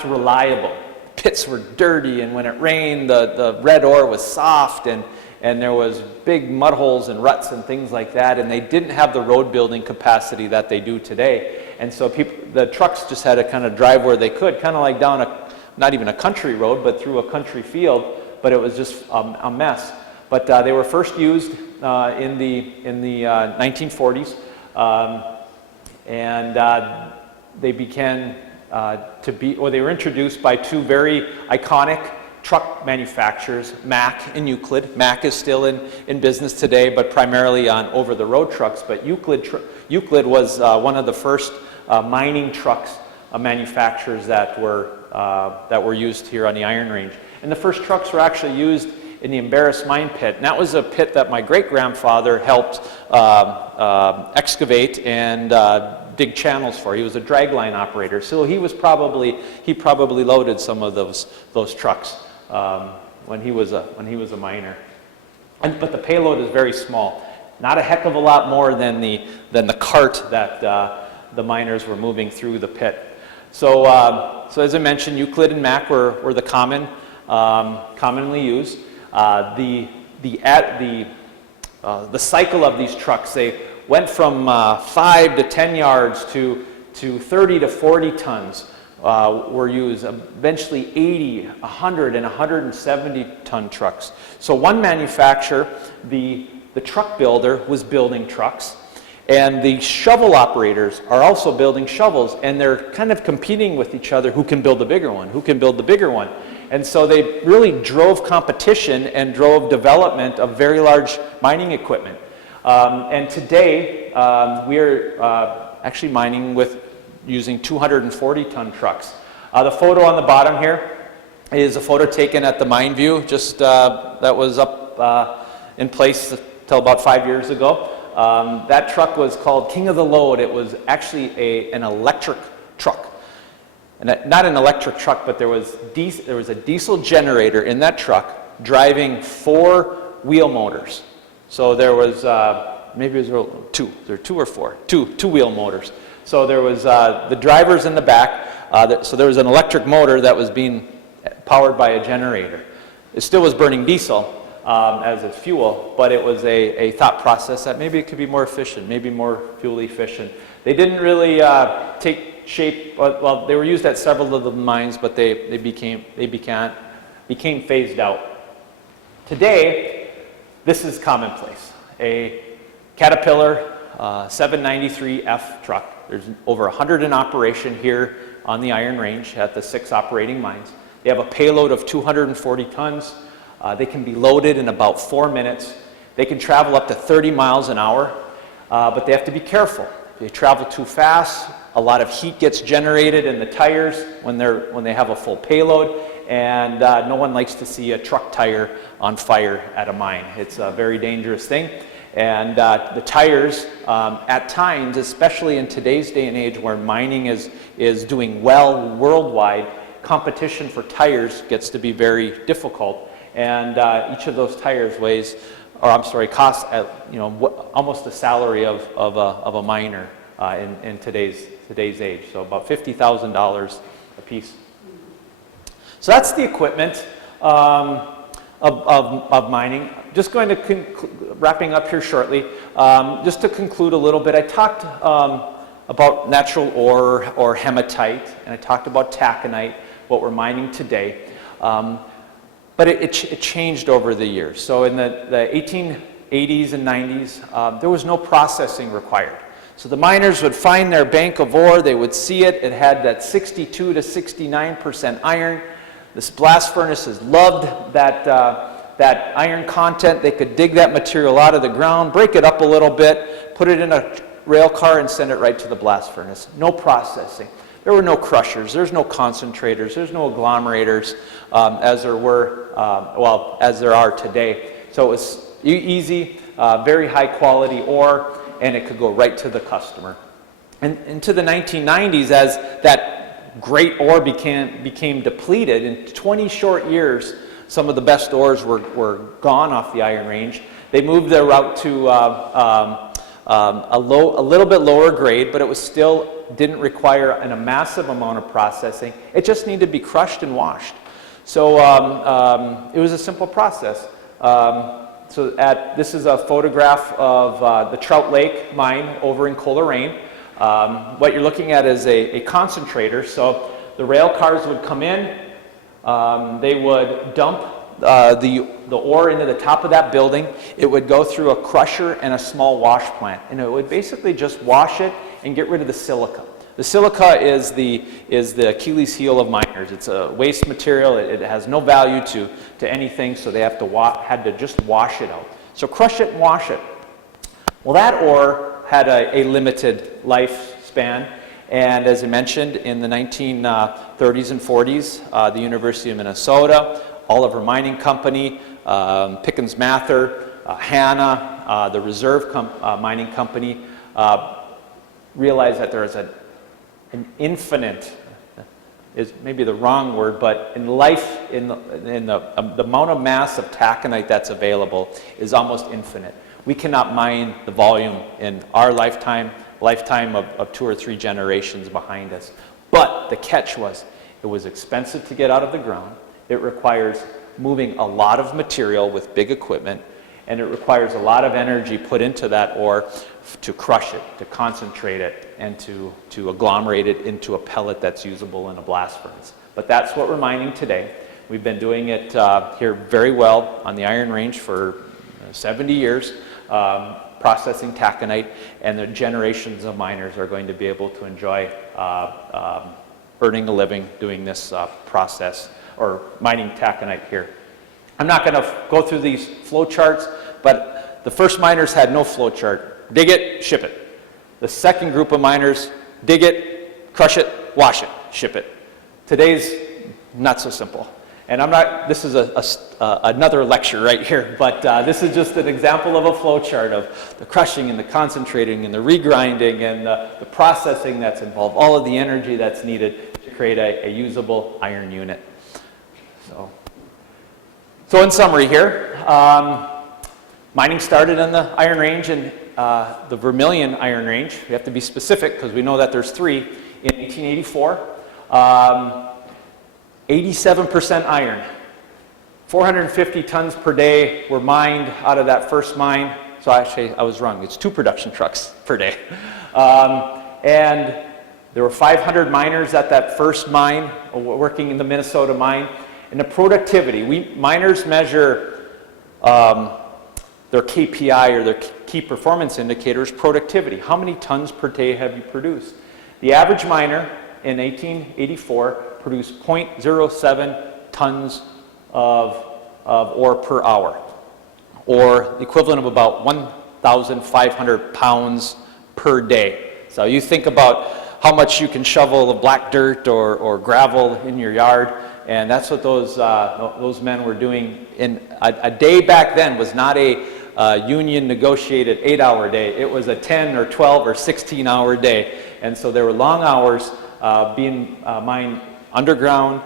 reliable. Pits were dirty, and when it rained, the red ore was soft, and there was big mud holes and ruts and things like that, and they didn't have the road building capacity that they do today. And so the trucks just had to kind of drive where they could, kind of like down not even a country road, but through a country field, but it was just a mess. But they were first used in the 1940s, and they began they were introduced by 2 very iconic truck manufacturers, Mack and Euclid. Mack is still in business today, but primarily on over-the-road trucks. But Euclid was one of the first mining trucks manufacturers that were used here on the Iron Range. And the first trucks were actually used in the Embarrass mine pit. And that was a pit that my great-grandfather helped excavate and dig channels for. He was a dragline operator, so he probably loaded some of those trucks when he was a miner. But the payload is very small, not a heck of a lot more than the cart that the miners were moving through the pit. So as I mentioned, Euclid and Mack were the commonly used. The cycle of these trucks, they went from 5 to 10 yards to 30 to 40 tons were used, eventually 80, 100, and 170 ton trucks. So one manufacturer, the truck builder, was building trucks, and the shovel operators are also building shovels, and they're kind of competing with each other, who can build the bigger one, who can build the bigger one. And so they really drove competition and drove development of very large mining equipment. And today, we're actually mining using 240-ton trucks. The photo on the bottom here is a photo taken at the Mine View, just that was up in place until about 5 years ago. That truck was called King of the Load. It was actually an electric truck. And not an electric truck, but there was a diesel generator in that truck driving 4 wheel motors. So there was, maybe it was two, there were two or four, two-wheel motors. So there was the drivers in the back, so there was an electric motor that was being powered by a generator. It still was burning diesel as its fuel, but it was a thought process that maybe it could be more efficient, maybe more fuel efficient. They didn't really take shape, well, they were used at several of the mines, but they became phased out. Today, this is commonplace. A Caterpillar 793F truck. There's over 100 in operation here on the Iron Range at the 6 operating mines. They have a payload of 240 tons. They can be loaded in about 4 minutes. They can travel up to 30 miles an hour, but they have to be careful. If they travel too fast, a lot of heat gets generated in the tires when they have a full payload, and no one likes to see a truck tire on fire at a mine. It's a very dangerous thing. And the tires, at times, especially in today's day and age where mining is doing well worldwide, competition for tires gets to be very difficult. And each of those tires costs almost the salary of a miner in today's age. So about $50,000 a piece. So that's the equipment of mining. Just going to wrapping up here shortly. Just to conclude a little bit, I talked about natural ore or hematite, and I talked about taconite, what we're mining today. But it changed over the years. So in the 1880s and 90s, there was no processing required. So the miners would find their bank of ore, they would see it, it had that 62 to 69% iron. This blast furnaces loved that iron content. They could dig that material out of the ground, break it up a little bit, put it in a rail car and send it right to the blast furnace. No processing. There were no crushers, there's no concentrators, there's no agglomerators as there are today. So it was easy, very high quality ore, and it could go right to the customer. And into the 1990s, as that great ore became depleted, in 20 short years, some of the best ores were gone off the Iron Range. They moved their route to a little bit lower grade, but it was still didn't require a massive amount of processing. It just needed to be crushed and washed. So it was a simple process. This is a photograph of the Trout Lake mine over in Coleraine. What you're looking at is a concentrator. So the rail cars would come in, they would dump the ore into the top of that building. It would go through a crusher and a small wash plant, and it would basically just wash it and get rid of the silica. The silica is the Achilles heel of miners. It's a waste material. It has no value to anything, so they had to just wash it out. So crush it and wash it. Well, that ore had a limited lifespan, and as I mentioned, in the 1930s and 40s, the University of Minnesota, Oliver Mining Company, Pickens Mather, Hanna, the Reserve Mining Company, realized that there is an infinite, is maybe the wrong word, but in life, in the amount of mass of taconite that's available is almost infinite. We cannot mine the volume in our lifetime of 2 or 3 generations behind us. But the catch was, it was expensive to get out of the ground. It requires moving a lot of material with big equipment, and it requires a lot of energy put into that ore to crush it, to concentrate it, and to agglomerate it into a pellet that's usable in a blast furnace. But that's what we're mining today. We've been doing it here very well on the Iron Range for 70 years, processing taconite, and the generations of miners are going to be able to enjoy earning a living doing this process, or mining taconite here. I'm not going to go through these flow charts, but the first miners had no flow chart. Dig it, ship it. The second group of miners, dig it, crush it, wash it, ship it. Today's not so simple. And this is another lecture right here, but this is just an example of a flow chart of the crushing and the concentrating and the regrinding and the processing that's involved, all of the energy that's needed to create a usable iron unit. So in summary here, Mining started on the Iron Range and the Vermilion Iron Range. We have to be specific because we know that there's 3 in 1884. 87% iron. 450 tons per day were mined out of that first mine. So actually, I was wrong. It's 2 production trucks per day. And there were 500 miners at that first mine working in the Minnesota mine. And the productivity, miners measure their KPI or their key performance indicators, productivity. How many tons per day have you produced? The average miner in 1884 produced 0.07 tons of ore per hour, or the equivalent of about 1,500 pounds per day. So you think about how much you can shovel of black dirt or gravel in your yard, and that's what those men were doing. In a day back then was not a union negotiated 8-hour day. It was a 10 or 12 or 16-hour day, and so there were long hours being mined underground,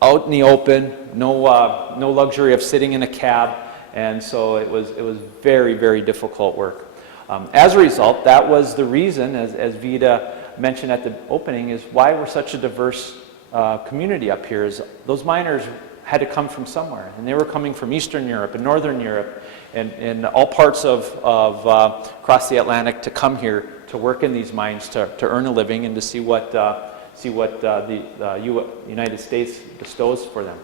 out in the open, no luxury of sitting in a cab, and so it was very, very difficult work. As a result, that was the reason, as Vida mentioned at the opening, is why we're such a diverse community up here. Is those miners had to come from somewhere, and they were coming from Eastern Europe and Northern Europe and all parts of across the Atlantic to come here to work in these mines to earn a living and to see what the United States bestows for them.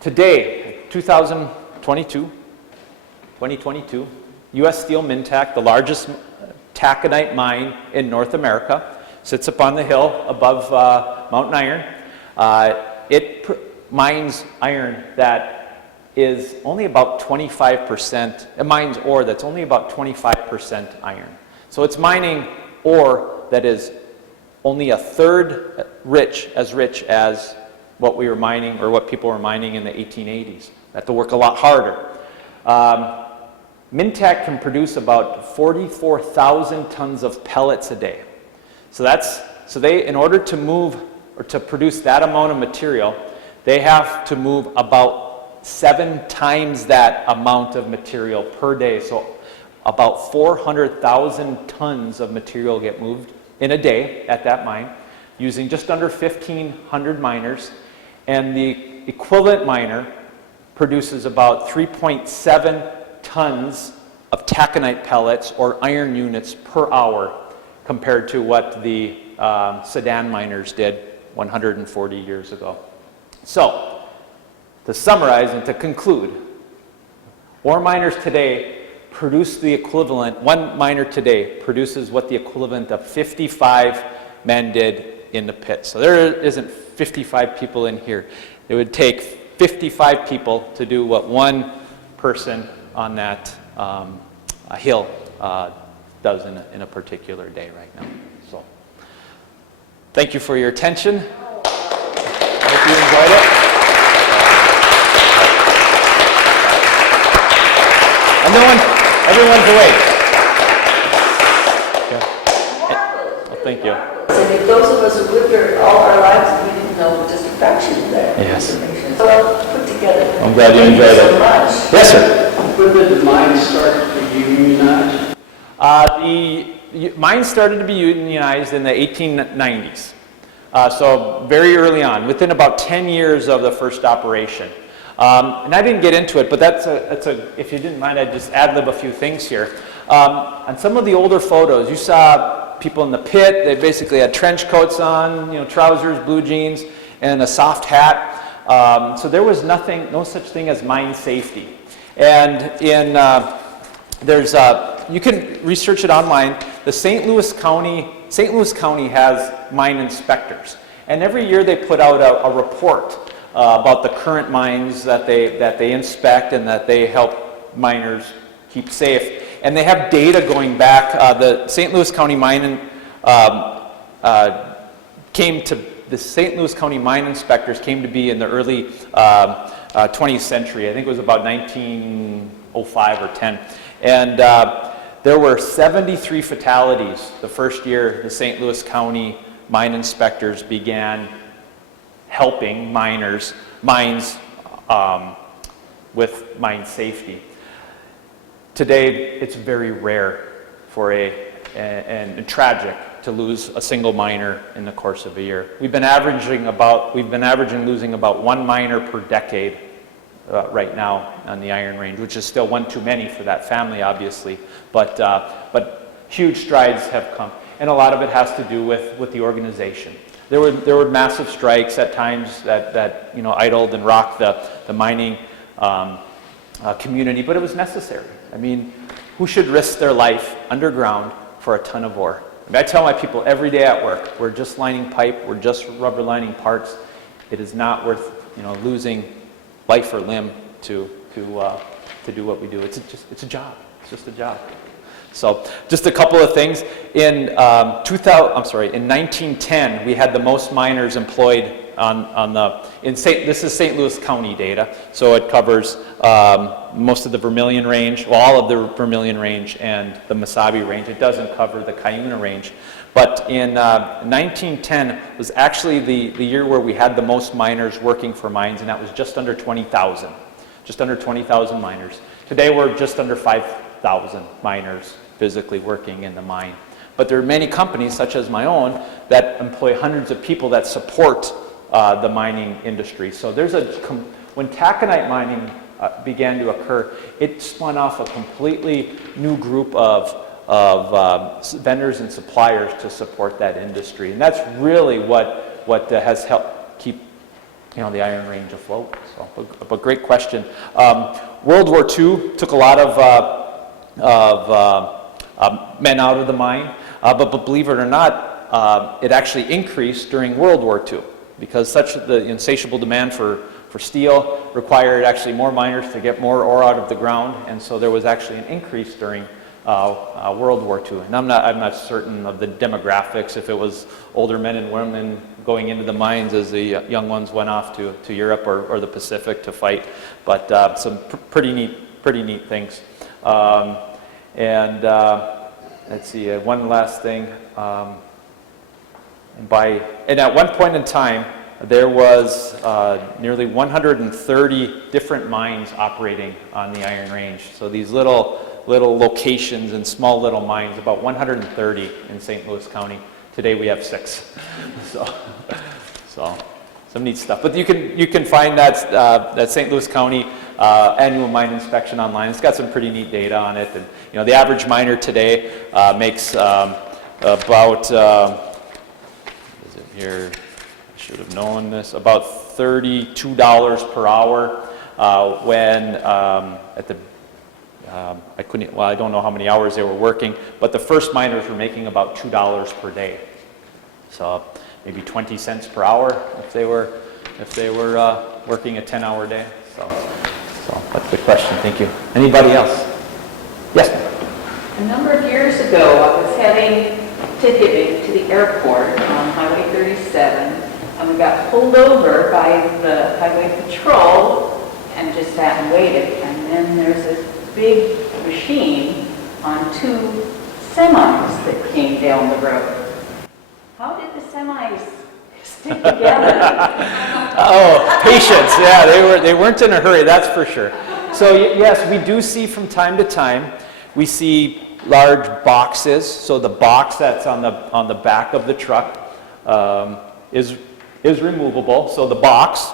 Today, 2022, U.S. Steel Mintac, the largest taconite mine in North America, sits up on the hill above Mountain Iron. It mines iron that is only about 25%, it mines ore that's only about 25% iron. So it's mining ore that is only a third as rich as what we were mining or what people were mining in the 1880s. They have to work a lot harder. Mintac can produce about 44,000 tons of pellets a day. So they, in order to move or to produce that amount of material, they have to move about 7 times that amount of material per day. So about 400,000 tons of material get moved in a day at that mine, using just under 1,500 miners, and the equivalent miner produces about 3.7 tons of taconite pellets or iron units per hour compared to what the Sudan miners did 140 years ago. So, to summarize and to conclude, ore miners today produce the equivalent, one miner today produces what the equivalent of 55 men did in the pit. So there isn't 55 people in here. It would take 55 people to do what one person on that hill does in a particular day right now. So, thank you for your attention. I hope you enjoyed it. And everyone's awake. Yeah. Well, thank you. And if those of us who lived here all our lives, we didn't know just a fraction of that information. So well put together. I'm glad you enjoyed it. So much. Yes, sir. When did the mine start to unionize? The mines started to be unionized in the 1890s. So very early on, within about 10 years of the first operation. And I didn't get into it, but if you didn't mind, I'd just ad-lib a few things here. On some of the older photos, you saw people in the pit. They basically had trench coats on, trousers, blue jeans, and a soft hat. So there was no such thing as mine safety. And you can research it online. The St. Louis County has mine inspectors, and every year they put out a report about the current mines that they inspect and that they help miners keep safe. And they have data going back. The St. Louis County mine the St. Louis County mine inspectors came to be in the early 20th century. I think it was about 1905 or 10. And there were 73 fatalities the first year the St. Louis County mine inspectors began helping mines with mine safety. Today, it's very rare for and tragic to lose a single miner in the course of a year. We've been averaging losing about 1 miner per decade right now on the Iron Range, which is still one too many for that family, obviously. But huge strides have come, and a lot of it has to do with the organization. There were massive strikes at times that idled and rocked the mining community, but it was necessary. I mean, who should risk their life underground for a ton of ore? I mean, I tell my people every day at work, we're just lining pipe, we're just rubber lining parts. It is not worth losing life or limb to do what we do. It's a job. It's just a job. So just a couple of things. In 1910, we had the most miners employed this is St. Louis County data, so it covers most of the Vermilion Range, well, all of the Vermilion Range and the Mesabi Range. It doesn't cover the Cuyuna Range. But in 1910 was actually the year where we had the most miners working for mines, and that was just under 20,000. Just under 20,000 miners. Today we're just under 5,000 miners physically working in the mine. But there are many companies, such as my own, that employ hundreds of people that support the mining industry. So when taconite mining began to occur, it spun off a completely new group of vendors and suppliers to support that industry. And that's really what has helped keep the Iron Range afloat. So, but great question. World War II took a lot of men out of the mine, but believe it or not, it actually increased during World War II because the insatiable demand for steel required actually more miners to get more ore out of the ground, and so there was actually an increase during World War II. And I'm not certain of the demographics, if it was older men and women going into the mines as the young ones went off to Europe or the Pacific to fight, but some pretty neat things. Let's see, one last thing. And at one point in time, there was nearly 130 different mines operating on the Iron Range. So these little locations and small little mines, about 130 in St. Louis County. Today we have 6. So some neat stuff. But you can find that St. Louis County annual mine inspection online. It's got some pretty neat data on it. And the average miner today makes about is it here? I should have known this. About $32 per hour when at the I don't know how many hours they were working, but the first miners were making about $2 per day. So maybe 20 cents per hour if they were working a 10-hour day. So that's a good question. Thank you. Anybody else? Yes. A number of years ago, I was heading ticketing to the airport on Highway 37, and we got pulled over by the highway patrol and just sat and waited. And then there's a big machine on 2 semis that came down the road. How did the semis stick together? Oh, patience. Yeah, they weren't in a hurry, that's for sure. So yes, we do see from time to time, we see large boxes. So the box that's on the back of the truck is removable. So the box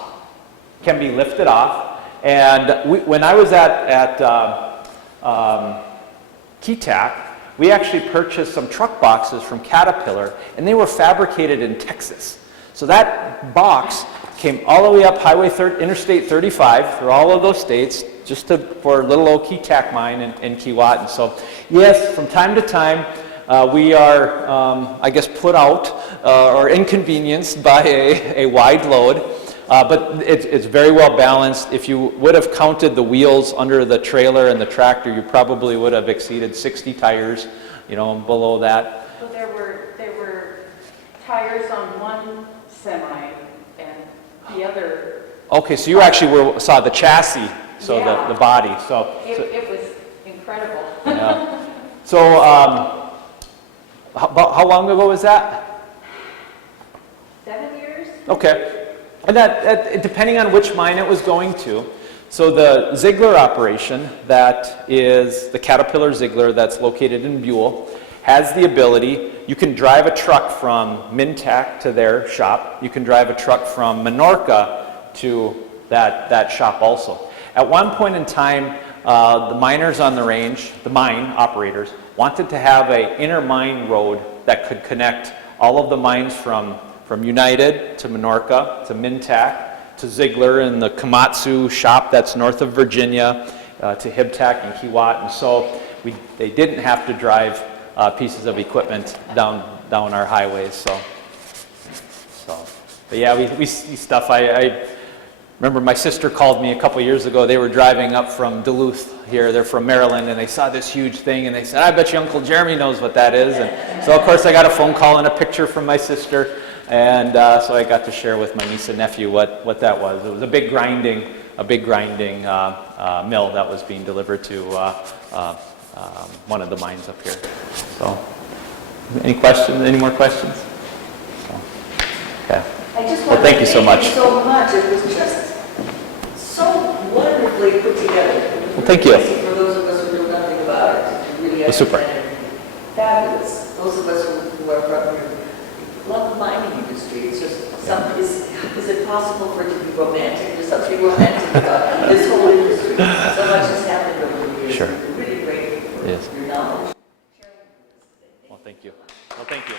can be lifted off. And when I was at Keetac, we actually purchased some truck boxes from Caterpillar, and they were fabricated in Texas. So that box came all the way up Interstate 35 through all of those states, just for little old Keetac mine in Keewatin. So yes, from time to time, we are, I guess, put out or inconvenienced by a wide load. But it's very well balanced. If you would have counted the wheels under the trailer and the tractor, you probably would have exceeded 60 tires, below that. So there were tires on one semi and the other. Okay, so you actually saw the chassis, so Yeah. the body. So It was incredible. yeah. So how long ago was that? 7 years? Okay. And that depending on which mine it was going to. So the Ziegler operation, that is the Caterpillar Ziegler that's located in Buell, has the ability, you can drive a truck from Mintac to their shop. You can drive a truck from Minorca to that shop also. At one point in time, the miners on the range, the mine operators, wanted to have an inner mine road that could connect all of the mines from United to Minorca to Mintac to Ziegler and the Komatsu shop that's north of Virginia to Hibtac and Kiewat. And so they didn't have to drive pieces of equipment down our highways. But yeah, we see stuff. I remember my sister called me a couple years ago. They were driving up from Duluth here. They're from Maryland, and they saw this huge thing, and they said, "I bet you Uncle Jeremy knows what that is." And so, of course, I got a phone call and a picture from my sister, and so I got to share with my niece and nephew what that was. It was a big grinding mill that was being delivered to one of the mines up here. So, any questions? Any more questions? So, okay. I just Well, want thank to you so thank much. you so much. It was just so wonderfully put together. Well, thank you. Easy for those of us who know nothing about it to really Well, super. understand it. Fabulous. Those of us who are from here love the mining industry. It's just is it possible for it to be romantic? There's something romantic about this whole industry. So much has happened over the years. Sure. We're really grateful for Yes. your knowledge. Well, thank you. Well, thank you.